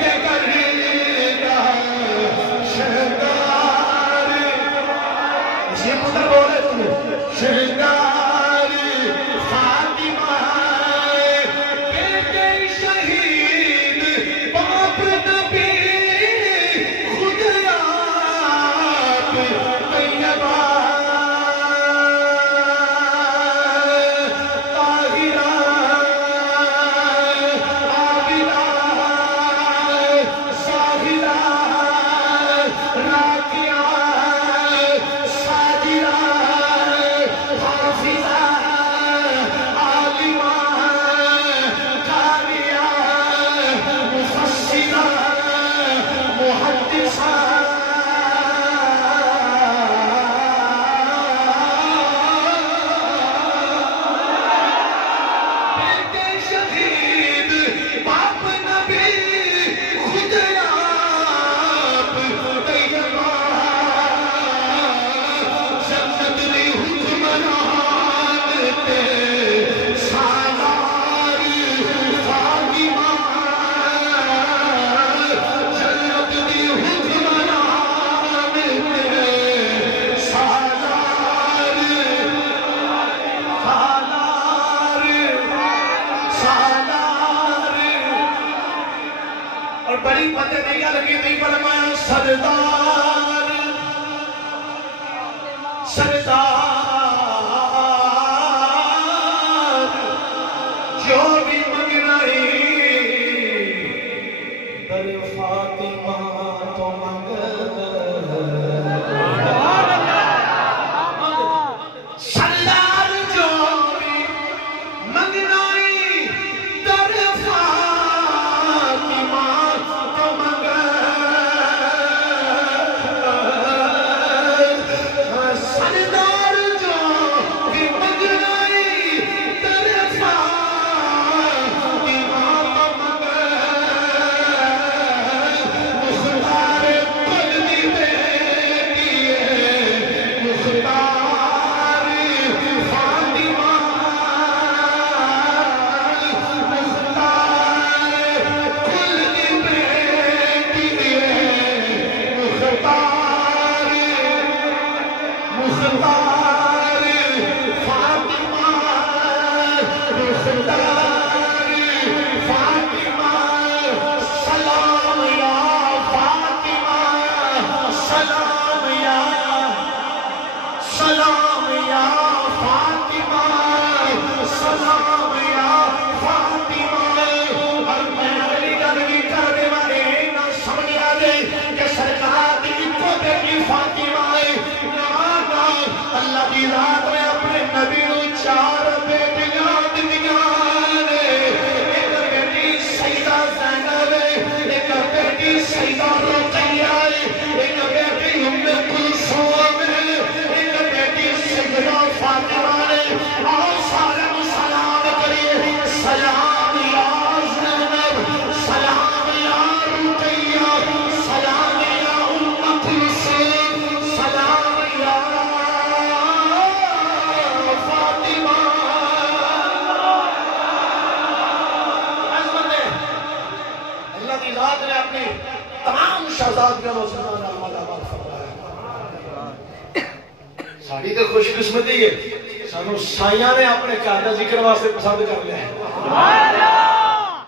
کے کرتا شہنگار اسی پتر بولے تمہیں شہنگار فاطمہ بیٹے شہید باپ نبی خود آپ طیبہ طاہرہ عابدہ ساجدہ راکعہ ساجدہ حافظہ عالمہ قاریہ مفسرہ محدثہ بیٹے شہید باپ نبی خود آپ طیبہ جنت میں حکمران تھے سالار فاطمہ جنت میں حکمران تھے سالار سالار اور بڑی فتح دیگا لگی نہیں فرمایا سردار سردار جو بھی منگنائی در فاطمہ تو سردار جو بھی منگنائی در فاطمہ تو سردار جو بھی منگنائی در فاطمہ تو مختار قلبی بیٹی ہے مختار فاطمہ مختار قلبی بیٹی ہے مختار مختار فاطمہ مختار فاطمہ سلام یا فاطمہ سلام یا فاطمہ سلام یا فاطمہ اور میں علی گل بھی کرنے والے نہ سمجھ آ جائے کہ سرکار دی کو بیٹی فاطمہ ہے نہ اللہ کی رات میں اپنے نبی نو 4 بیٹیاں دنیا نے ایک بیٹی سیدہ زینب ہے ایک بیٹی سیدہ رقیہ ہے ایک بیٹی ام کلثوم ہے ایک بیٹی سیدہ فاطمہ ہے اور سارے سلام کریے سلام یا زینب سلام یا رقیہ سلام یا ام کلثوم سلام یا فاطمہ اللہ کی ذات نے اپنی تمام شہزادیوں کو سلام فرمایا ساری تو خوش قسمتی ہے سانو سائیاں نے اپنے گھر کا ذکر واسطے پسند کر لیا ہے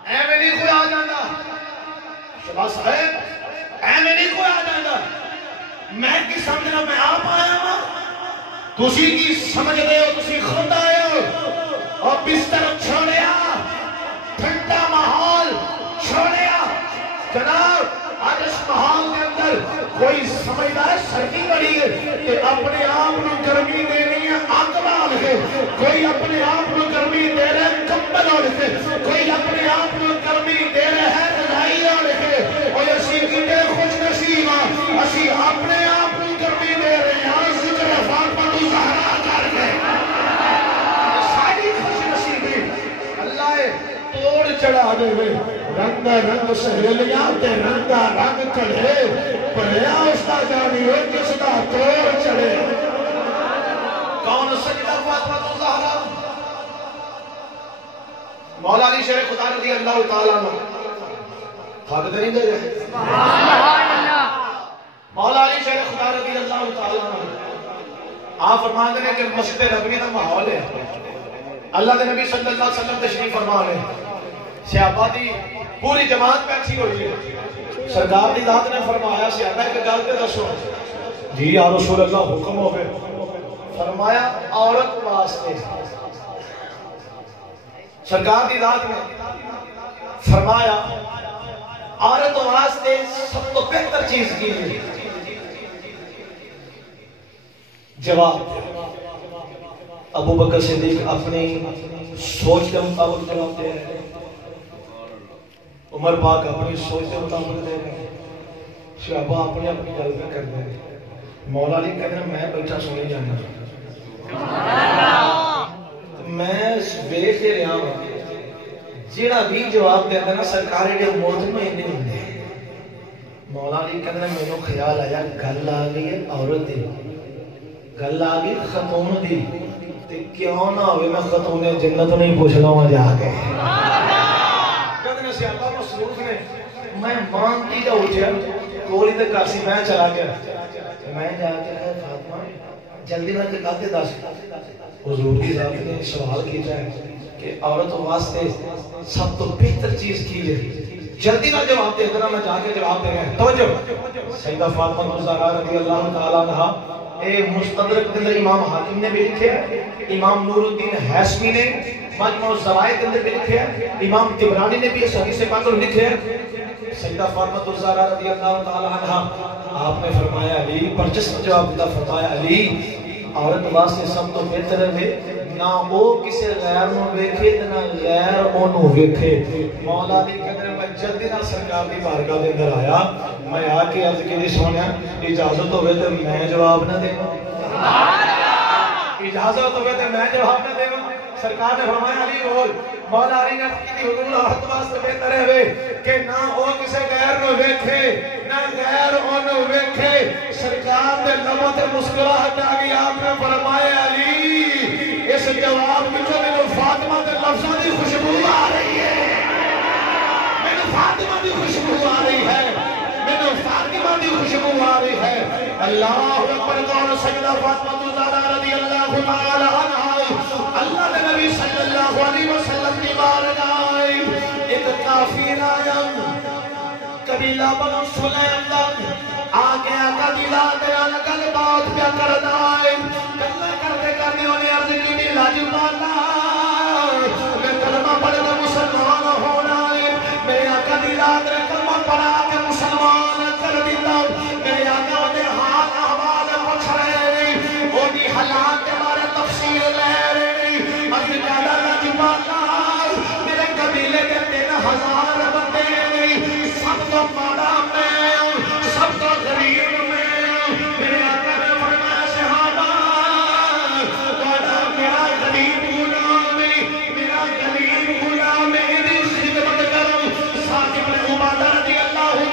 ایویں نہیں کوئی آ جاتا شباز صاحب ایویں نہیں کوئی آ جاتا میں کی سمجھنا میں آپ آیا ہوں تسی کی سمجھ دے ہو تسی خود آئے ہو اور بستر چھوڑیا ٹھنڈا ماحول چھوڑیا جناب آج اس ماحول کے اندر کوئی سمجھدا ہے سردی بڑی ہے کہ اپنے آپ کو گرمی دینی ہے آگ بال ہے کوئی اپنے آپ کو گرمی دے رہا ہے کمبل اوڑھ کے کوئی اپنے آپ کو گرمی دے رہا ہے رضائی اوڑھ کے اور اسی کتنے خوش نصیب ہاں اسی اپنے آپ کو گرمی دے رہے ہیں ذکر فاطمہ الزہرا کر کے ساری خوش نصیبی اللہ توڑ چڑھا دے رنگ رنگ سہیلیاں تے رنگ رنگ چڑھے پڑھیا اس کا جانی ہو کس کا توڑ چڑھے کون سجدہ فاطمہ الزہرا مولا علی شیر خدا رضی اللہ تعالیٰ عنہ حق نہیں دے رہے مولا علی شیر خدا رضی اللہ تعالیٰ عنہ آپ فرمان دے کہ مسجد نبوی کا ماحول ہے اللہ کے نبی صلی اللہ علیہ وسلم تشریف فرما رہے صحابہ دی پوری جماعت بیٹھی ہوئی ہے سرکار دی ذات نے فرمایا صحابہ کہ گل تے دسو جی یا رسول اللہ حکم ہو گئے فرمایا عورت واسطے سرکار دی ذات نے فرمایا عورت واسطے سب تو بہتر چیز کی ہے جواب ابو بکر صدیق اپنی سوچ کے مطابق جواب دے رہے ہیں عمر پاک اپنی سوچ کے مطابق دے رہے ہیں صحابہ اپنی اپنی گل میں کر رہے ہیں مولا علی کہتے ہیں میں بیٹھا سنی جانا میں ویکھ کے رہا ہوں جیڑا بھی جواب دیتا نا سرکار ایڈے موت میں نہیں ہوندے مولا علی کہتے ہیں مینوں خیال آیا گل آ گئی ہے عورت دی گل آ گئی خاتون دی تے کیوں نہ ہوئے میں خاتون جنت نہیں پوچھ رہا ہوں جا کے کہتے ہیں صحابہ مصروف نے میں مانگی جا اٹھیا کولی تے کاسی میں چلا گیا میں جا کے کہا فاطمہ جلدی میں کہتے دس حضور کی ذات نے سوال کیتا ہے کہ عورت واسطے سب تو بہتر چیز کی ہے جلدی نہ جواب دے اتنا میں جا کے جواب دے رہا توجہ سیدہ فاطمہ الزہرا رضی اللہ تعالیٰ عنہا اے مستدرک کے اندر امام حاکم نے بھی لکھے امام نور الدین حیثمی نے مجموع الزوائد کے اندر بھی لکھے امام طبرانی نے بھی اس حدیث پاک کو لکھے سیدہ فاطمہ الزہرا رضی اللہ تعالیٰ عنہا آپ نے فرمایا علی پرچس میں جواب دیتا فرمایا علی عورت واسطے سب تو بہتر ہے نہ وہ کسی غیر نو ویکھے نہ غیر اونوں ویکھے مولا علی کہتے ہیں میں جلدی نہ سرکار دی بارگاہ دے اندر آیا میں آ کے عرض کی سونیا اجازت ہوئے تو میں جواب نہ دے اجازت ہوئے تو میں جواب نہ دے سرکار نے فرمایا علی بول مولا علی نے کی حضور عورت واسطے بہتر ہے کہ نہ وہ کسی غیر نو ویکھے نہ غیر اونوں ویکھے سرکار دے لبوں تے مسکراہٹ آ گئی آپ نے فرمایا علی اس جواب میں جو میں فاطمہ کے لفظوں کی خوشبو آ رہی ہے میں فاطمہ کی خوشبو آ رہی ہے میں فاطمہ کی خوشبو آ رہی ہے اللہ اکبر قول سیدہ فاطمہ الزہرا رضی اللہ تعالی عنہا اللہ کے نبی صلی اللہ علیہ وسلم کی بارگاہ ایک کافر آیا قبیلہ بنو سلیم آگے آقا دلا تیرا لگل بات کیا کرنا ہے کلہ کرتے کرنے والے عرض کی بھی لاجبالا میں کلمہ پڑھ کر مسلمان ہونا ہے میرے آقا دلا تیرا کلمہ پڑھا کے مسلمان کر دیتا میرے آقا دے حال احوال پوچھ رہے ہیں وہ بھی حالات کے بارے تفسیر لے رہے ہیں عرض کالا لاجبالا میرے قبیلے کے 3000 بندے ہیں سب تو ماڑا میں سب تو غریب میں میرے آقا نے فرمایا صحابہ میرا غریب غلام میرا غریب غلام میری خدمت کرو ساتھ ابن عبادہ رضی اللہ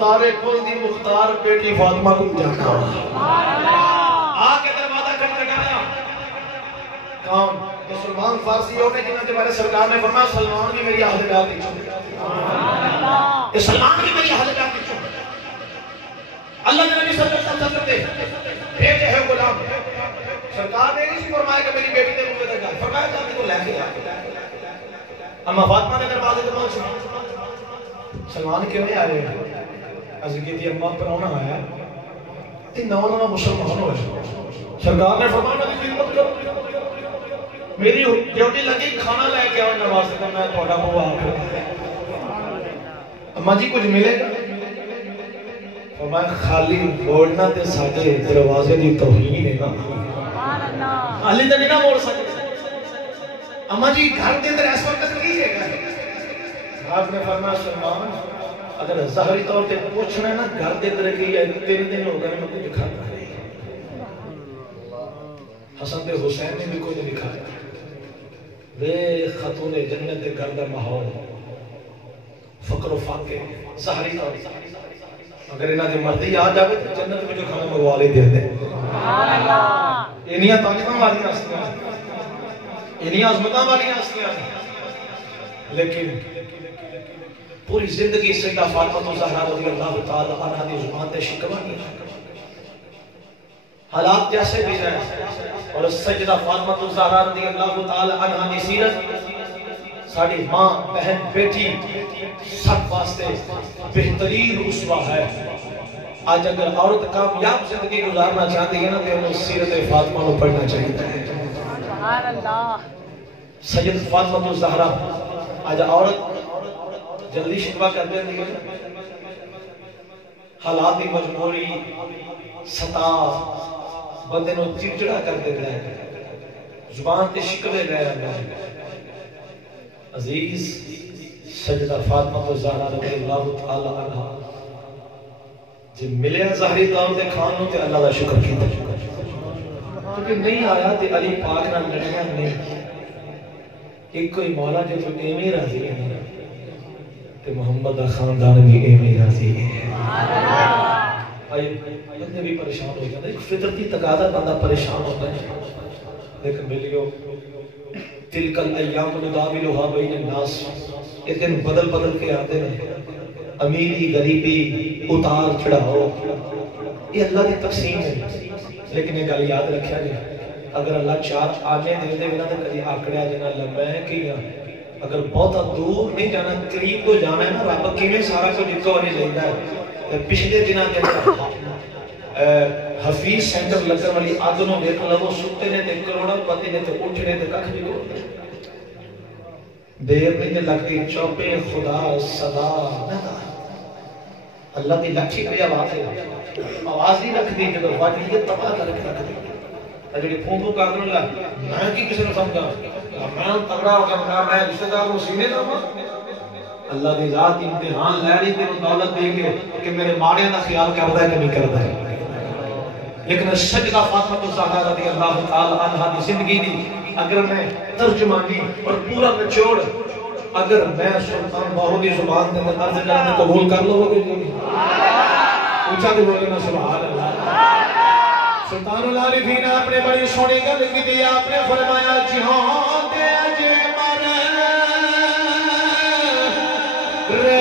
مختار کل دی مختار بیٹی فاطمہ کو جانا آ کے دروازہ کھٹکھٹایا کون؟ یہ سلمان فارسی ہونے جنہوں نے میرے سرکار نے فرمایا سلمان بھی میری اہل بیت کی چھوڑ یہ سلمان بھی میری اہل بیت کی چھوڑ اللہ نے نبی صلی اللہ علیہ وسلم دے بھیجے ہے غلام سرکار نے نہیں فرمایا کہ میری بیٹی نے مجھے دکھا فرمایا جاتی کو لے کے آ اما فاطمہ نے دروازے کے پہنچ سلمان کیوں نہیں آئے عزیز کی تھی اماں پر ہونا آیا تھی نوانہ مسلمان ہوئے سرکار نے فرمایا میری خدمت کرو میری ڈیوٹی لگی کھانا لے کے آؤ نماز سے میں تھوڑا ہوا اماں جی کچھ ملے گا فرمایا خالی موڑنا تے ساڑھے دروازے دی توہین ہے نا خالی تے نہیں موڑ سکتے اماں جی گھر دے اندر اس وقت کیجئے گا آپ نے فرمایا سلمان اگر ظاہری طور پہ پوچھنا ہے نا گھر دے اندر کی ہے 3 دن ہو گئے میں کچھ کھاتا نہیں حسن تے حسین نے بھی کوئی نہیں کھایا وے خاتون جنت گھر دا ماحول فقر و فاقے ظاہری طور اگر انہاں دی مرضی آ جاوے تو جنت میں جو کھانا منگوا لے دے دے سبحان اللہ انہیاں طاقتاں والی ہستیاں انہیاں عظمتاں والی ہستیاں لیکن پوری زندگی سیدہ فاطمہ زہرا رضی اللہ تعالی عنہا دی زبان تے شکوہ نہیں حالات جیسے بھی رہے اور سیدہ فاطمہ زہرا رضی اللہ تعالی عنہا دی سیرت ساڑھی ماں بہن بیٹی سب واسطے بہترین اسوہ ہے آج اگر عورت کامیاب زندگی گزارنا چاہتی ہے نا تو انہوں سیرت فاطمہ کو پڑھنا چاہیے سبحان اللہ سید فاطمہ زہرا آج عورت جلدی شکوہ کر دیں گے حالاتی مجبوری ستا بندے نو چڑچڑا کر دے گئے زبان تے شکوے گئے عزیز سجدہ فاطمہ زہرا رضی اللہ تعالی عنہ جب ملے ظاہری طور تے کھانوں تے اللہ دا شکر کیتا کیونکہ نہیں آیا تے علی پاک نہ لڑیا نہیں ایک کوئی مولا جو تو ایمی راضی ہے تے محمد دا خاندان بھی ایمی راضی ہے آئے بندے بھی پریشان ہو جاتا ہے ایک فطرتی تقاضا بندہ پریشان ہوتا ہے لیکن ملیو تلک الایام نداولھا بین الناس یہ دن بدل بدل کے آتے ہیں امیری غریبی اتار چڑھاؤ یہ اللہ کی تقسیم ہے لیکن یہ گل یاد رکھیا جائے اگر اللہ چار آنے دے دے بنا تو کدی آکڑیا جنا لمبا کیا اگر بہت دور نہیں جانا قریب تو جانا ہے نا رب کیویں سارا کچھ اکو واری لیندا ہے پچھلے دنوں کے اندر حفیظ سینٹر لگن والی اگ نو ویکھ لو ستے نے تے کروڑاں پتی نے تے اٹھنے تے ککھ نہیں ہوندے دیر نہیں لگتی چوپے خدا صدا اللہ دی لکھی کوئی آواز ہے آواز نہیں رکھ دی جب واجی یہ تباہ کر کے رکھ دی جڑی پھونکو کاغذ نہ میں کی کسی نے سمجھا میں تگڑا ہو گیا میں رشتہ دار کو سینے لاواں اللہ دی ذات امتحان لے رہی تے دولت دے کے کہ میرے ماڑے دا خیال کردا ہے کہ نہیں کردا ہے لیکن سجدہ فاطمہ زہرا رضی اللہ تعالی عنہا دی زندگی دی اگر میں ترجمانی اور پورا نچوڑ اگر میں سلطان باہو دی زبان دے عرض کرنا قبول کر لو گے اونچا دے بولے نا سبحان اللہ سلطان العارفین اپنے بڑی سونی گل کی دی آپ نے فرمایا جہان دے اجے مر رے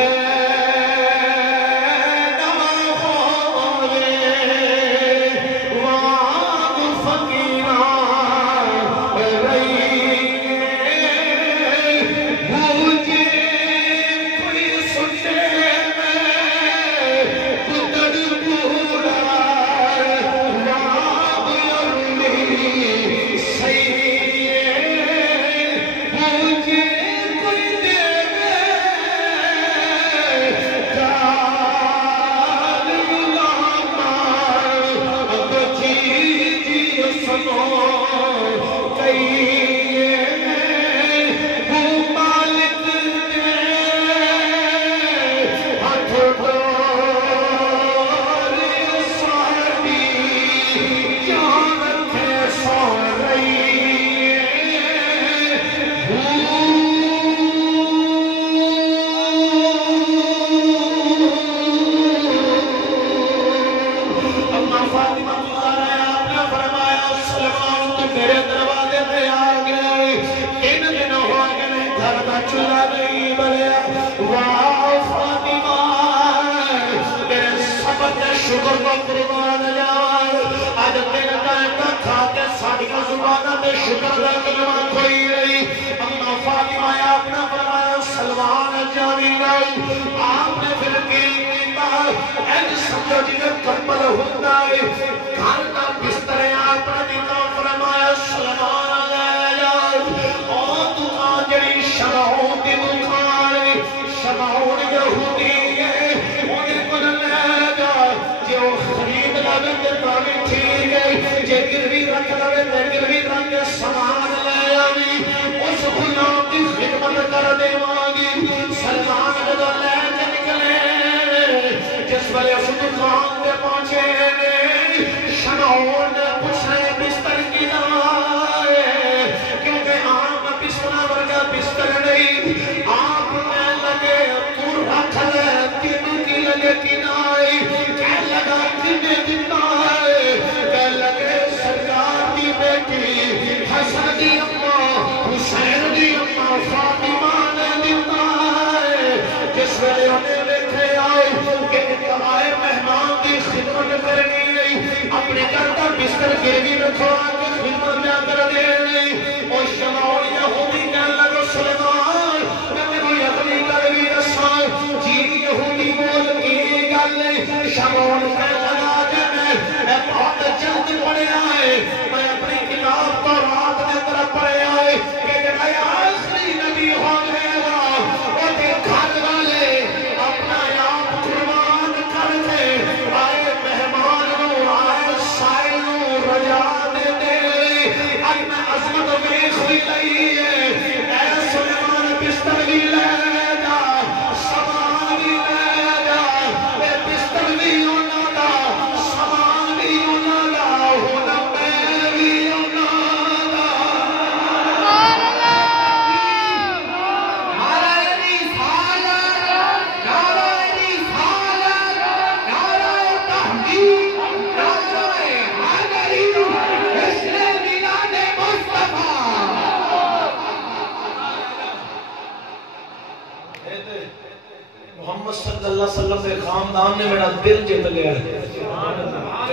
میرے دروازے پہ آ گئے 3 دن ہو گئے گھر کا چولہا نہیں بلیا واہ فاطمہ میرے صبر کے شکر کو قربان جاؤ آج تیرے ٹائم کا کھا کے ساڑی کا زبانہ تے شکر کا کلمہ کوئی رہی اما فاطمہ آپ نے فرمایا سلمان جانی گئی آپ نے پھر کی ایج سمجھو جنہیں کمبل ہوتا ہے گھر کا بستر آپ نے دیتا فرمایا سلمان لے جاؤ اور دکان جڑی شمعون کی دکان ہے شمعون یہودی ہے انہیں کو لے جاؤ جو خرید لگے تے پانی ٹھیک ہے جو گروی رکھ لگے تے گروی رکھ کے سامان لے آئی اس غلام کی خدمت کر دے مانگی سلمان جدو لے کے نکلے جس ویلے اس دکان دے پہنچے شمعون نے پوچھے بستر کی نائے کیونکہ عام بستر ورگا بستر نہیں آپ کہنے لگے تو رکھ لے تینوں کی لگے کی نائے کہنے لگا کنے دیتا ہے کہنے لگے سرکار کی بیٹی حسن دی اماں حسین دی اماں فاطمہ نے دیتا ہے جس ویلے انہیں دیکھے آئے کہ آئے مہمان کی خدمت کرنی نہیں اپنے گھر کا بستر گروی رکھو آگے خدمت میں کر دے نہیں اور شمعون یہودی کہنے لگا سلیمان میں میری اپنی گروی رسائے جی یہودی بول کی گل شمعون کہنے لگا کہ میں بہت جلد پڑے آئے میں اپنی کتاب تو رات میں طرف پڑے آئے کہ جب آخری نبی ہو گئے گا وہ دے گھر والے اپنا آپ قربان کر دے آئے مہمان نو آئے سائل نو رجا دے دے آئی میں عظمت میں خوئی لئی ہے اے سلیمان بستر بھی لے جا سامان بھی لے جا اے بستر بھی ہونا دا سامان بھی ہونا دا ہونا میں بھی ہونا دا محمد صلی اللہ علیہ وسلم کے خاندان نے میرا دل جیت لیا ہے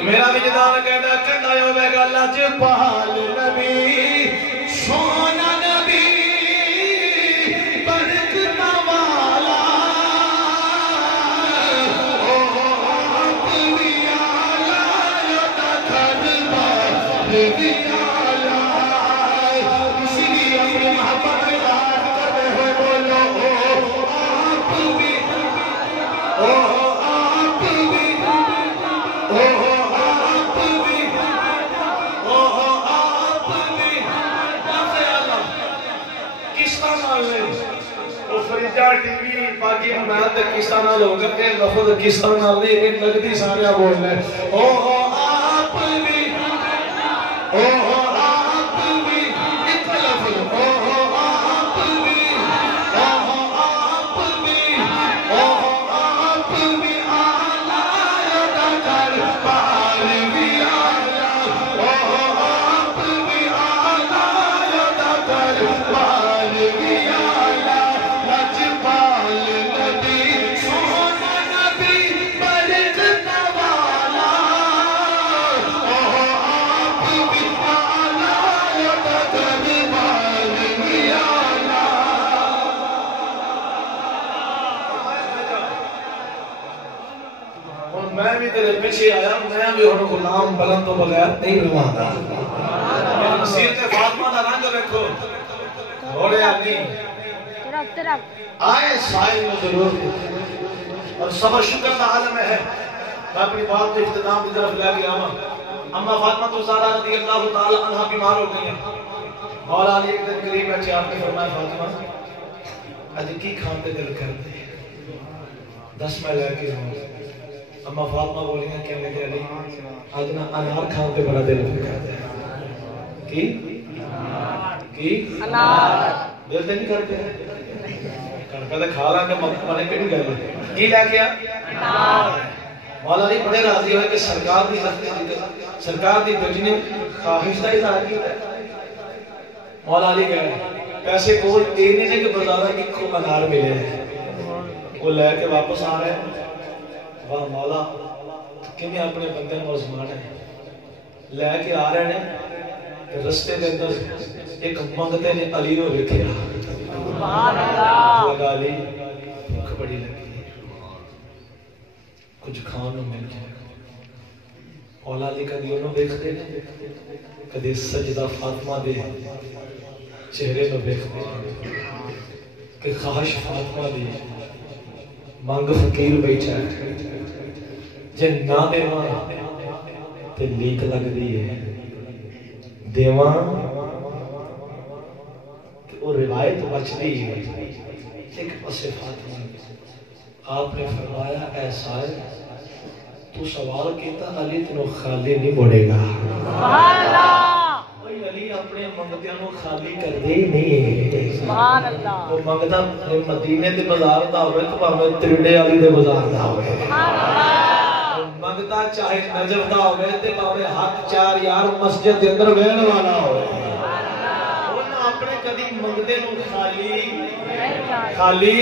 میرا وجدان کہتا ہے کہتا ہے میں گا لجپال نبی سونا نبی برکت والا آپ بھی آلہ یا تھربا بھی آلہ کسی بھی اپنی محبت یاد کرتے ہوئے بولو آپ بھی آپ بھی آپ بھی فریجا ٹی وی باقی ہمیں تے کساں نال ہو گئے لفظ کساں نال نہیں ایک لگتی سارے بول رہے او آپ بھی او آپ بھی ایک لفظ او آپ بھی او آپ بھی او آپ بھی آلہ دا کر پار بھی آلہ او آپ بھی آلہ دا کر پار بھی میں بھی تیرے پیچھے آیا میں بھی ہوں غلام بلند تو بغیر نہیں روانا نصیر تے فاطمہ دا رنگ دیکھو گھوڑے آدمی آئے سائل میں ضرور اور صبر شکر کا عالم ہے میں اپنی بات کے اختتام کی طرف لے گیا ہوں اما فاطمہ تو زہرا رضی اللہ تعالی عنہ بیمار ہو گئی ہیں مولا علی ایک دن قریب بیٹھے آپ نے فرمایا فاطمہ اج کی کھانے دل کرتے 10 میں لے کے ہوں اما فاطمہ بولی ہیں کہ میرے علی آج نا انار کھان پہ بڑا دل کرتا ہے کی انار دل نہیں کرتے کہتے کھا لا کہ منے کیڑی گل کی لے کے انار مولا علی بڑے راضی ہوئے کہ سرکار دی بیٹی نے خواہش کا اظہار کیا مولا علی گئے پیسے کول دینے نے کہ بازار ایک کو انار ملے وہ لے کے واپس آ رہے ہیں واہ مولا کہ میں اپنے بندے موزمان ہیں لے کے آ رہے ہیں رستے کے اندر ایک منگتے نے علی نو دیکھا لگا علی بھوک بڑی لگی کچھ کھانا مل جائے مولا علی کدی انہوں دیکھتے کدی سجدہ فاطمہ دے چہرے نو دیکھتے کہ خواہش فاطمہ دی مانگ فقیر بیٹھا ہے جن نہ دیوان تے لیک لگ دی ہے دیوان کہ وہ روایت بچ دی ہے ایک پسے فاطمہ آپ نے فرمایا اے سائل تو سوال کیتا علی تنو خالی نہیں بڑھے گا سبحان اللہ بھئی علی اپنے منگتیاں نو خالی کر دے نہیں ہے سبحان اللہ وہ منگتا مدینے دے بازار دا ہوئے تو پاہمیں ترڑے علی دے بازار دا ہوئے سبحان اللہ منگتا چاہے نجف دا ہوئے تے پاہمیں حق چار یار مسجد دے اندر بہن والا ہوئے انہاں اپنے کدی منگتے نو خالی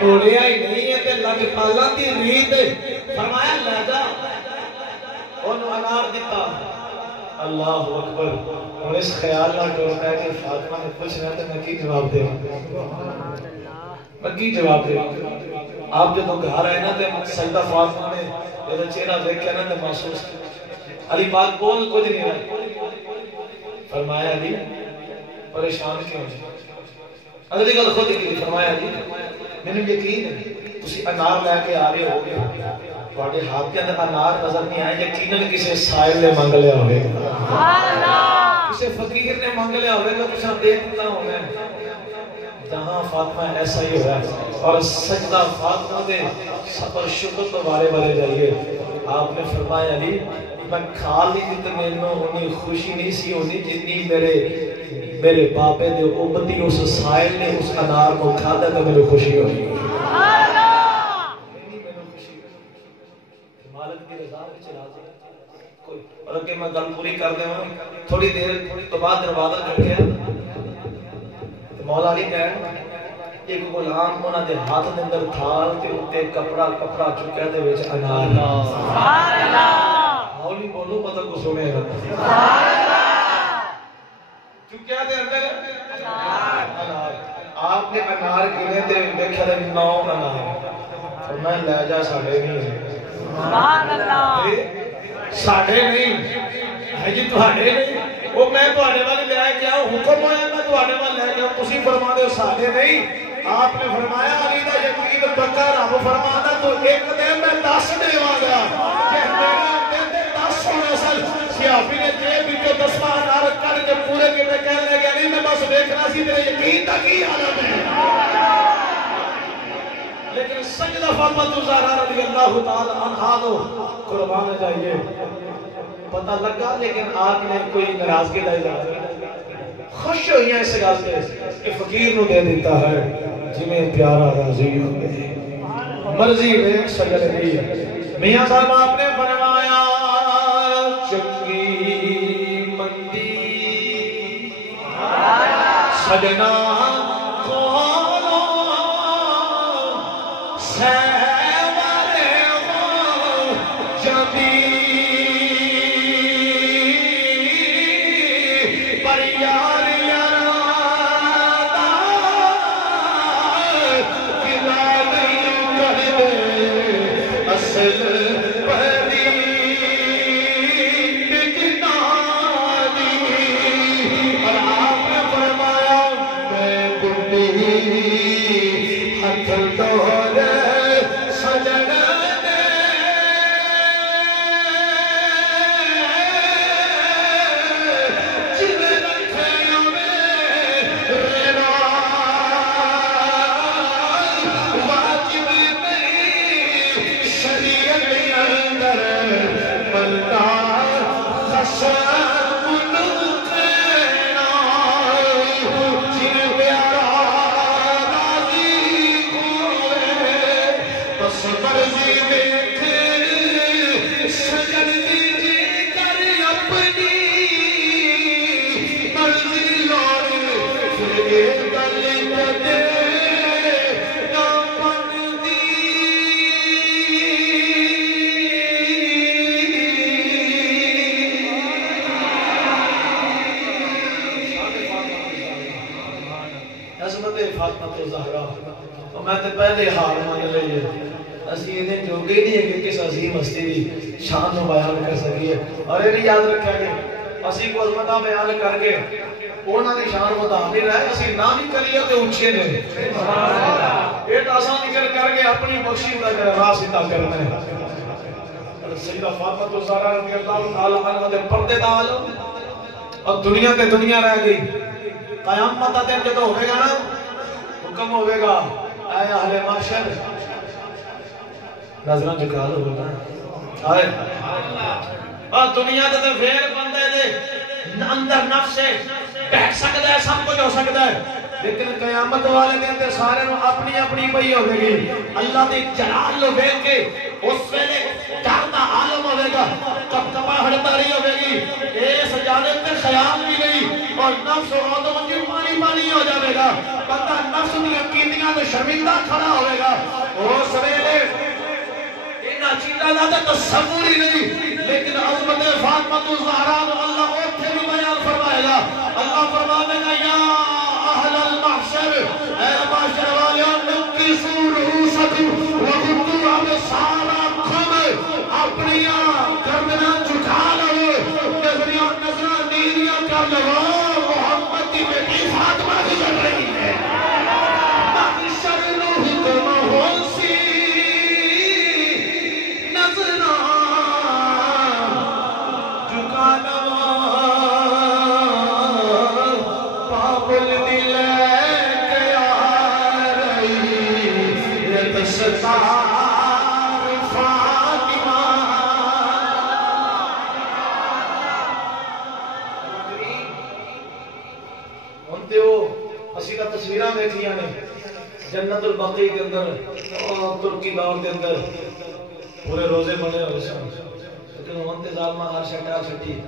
بولیا ہی نہیں ہے تے لگ پالا دی ریت فرمایا لے جا انہوں انار دیتا اللہ اکبر اور اس خیال نہ کرتا ہے کہ فاطمہ نے پوچھ رہا تھا میں کی جواب دے میں کی جواب دے آپ جب گھر آئے نا تے سجدہ فاطمہ نے میرا چہرہ دیکھ کے نا تے محسوس علی بات بول کچھ نہیں رہا فرمایا علی پریشان کیوں جی اگلی گل خود کی فرمایا جی میں نے یقین ہے تسی انار لے کے آ رہے ہو گے تواڈے ہاتھ کے اندر انار نظر نہیں آئے یقیناً کسی سائل نے مانگ لیا ہوگا سبحان اللہ کسی فقیر نے مانگ لیا ہوگا کچھ دیکھتا ہوگا جہاں فاطمہ ایسا ہی ہوا اور سجدہ فاطمہ دے صبر شکر تو بارے بارے جائیے آپ نے فرمایا علی میں کھا لی تو میں نے انہیں خوشی نہیں سی ہونی جتنی میرے باپے دے امتی اس سائل نے اس انار کو کھاتا تو میرے خوشی ہوئی مالک کی رضا میں چلا جائے اور اگر میں گل پوری کر دے ہوں تھوڑی دیر تو بعد دروازہ کر کے مولا علی کہہ ایک غلام انہاں دے ہاتھ دے اندر تھال تے اُتے کپڑا چکیا دے وچ انار سبحان اللہ ہولی بولو پتہ کو سنے گا سبحان اللہ چکیا دے اندر انار آپ نے انار گنے تے دیکھا دے 9 انار فرمایا لے جا ساڈے نہیں سبحان اللہ ساڈے نہیں ہے جی تواڈے نہیں وہ میں تواڈے والے لے کے آؤں حکم ہویا میں تواڈے والے لے کے آؤں تسی فرما دے ساڈے نہیں آپ نے فرمایا علی دا یقین پکا رب فرماتا تو ایک دن میں 10 دیواں گا کہ میرے دل دے 10 ہونے سل سیافی نے جیب وچوں 10 انار کڈ کے پورے کیتے کہنے لگے نہیں میں بس دیکھنا سی تیرے یقین دا کی حالت ہے لیکن سجدہ فاطمہ الزہرا رضی اللہ تعالی عنہا دو قربان جائیے پتہ لگا لیکن آپ نے کوئی ناراضگی کا اظہار خوش ہوئی ہیں اس گل سے کہ فقیر نو دے دیتا ہے جویں پیارا راضی ہوئے مرضی ایک سجل دی میاں صاحب آپ نے فرمایا چنگی مندی سجنا فاطمہ الزہرا تو میں تے پہلے ہار مان لئیے اسی انہیں جو گئی نہیں ہے کہ کس عظیم ہستی دی شان میں بیان کر سکیے اور یہ بھی یاد رکھا کہ اسی کو عظمتہ بیان کر کے اونا دی شان بتا نہیں رہے اسی نامی کریے تے اچھے نے ایک آسان نکل کر کے اپنی بخشی دا کر راسطہ کرنا ہے سیدہ فاطمہ الزہرا رضی اللہ تعالیٰ عنہ دے پردے دا عالم اور دنیا تے دنیا رہ گئی قیامت دن جدو ہوئے گا نا حکم ہوئے گا اے اہل محشر نظران جکا لو ہوگا آئے اور دنیا تے پھر بندے دے اندر نفس سے بیٹھ سکتا ہے سب کچھ ہو سکتا ہے لیکن قیامت والے دن تے سارے نو اپنی اپنی پئی ہوئے گی اللہ دی جلال لو بیل کے اس ویلے ڈرتا عالم ہوئے گا کب کپا ہڑتا رہی ہوئے گی اس جانب تے خیال بھی گئی اور نفس و عودو منجی پانی پانی ہو جاوے گا بندہ نفس دی عقیدیاں تو شرمندہ کھڑا ہوئے گا اس ویلے انہا چیزہ لاتے تصور ہی نہیں لیکن عظمت فاطمہ الزہرا اللہ اوٹھے بھی بیان فرمائے گا اللہ فرمائے گا یا اہل المحشر اے محشر والیان نقصوا رؤوسکم وغضوا ابصارکم اپنی گردناں جھکا لو نظراں نیریاں کر لو محمد کی بیٹی فاطمہ گزر رہی ہے محشر حکم ہونسی نظراں جھکا لو پاپل دل کے آ رہی ستار فاطمہ انتے ہو اسی کا تصویرہ دیکھیاں نے جنت البقیع کے اندر ترکی دور کے اندر پورے روزے بنے ہوئے لیکن انتے ظالمہ ہر شٹار شٹی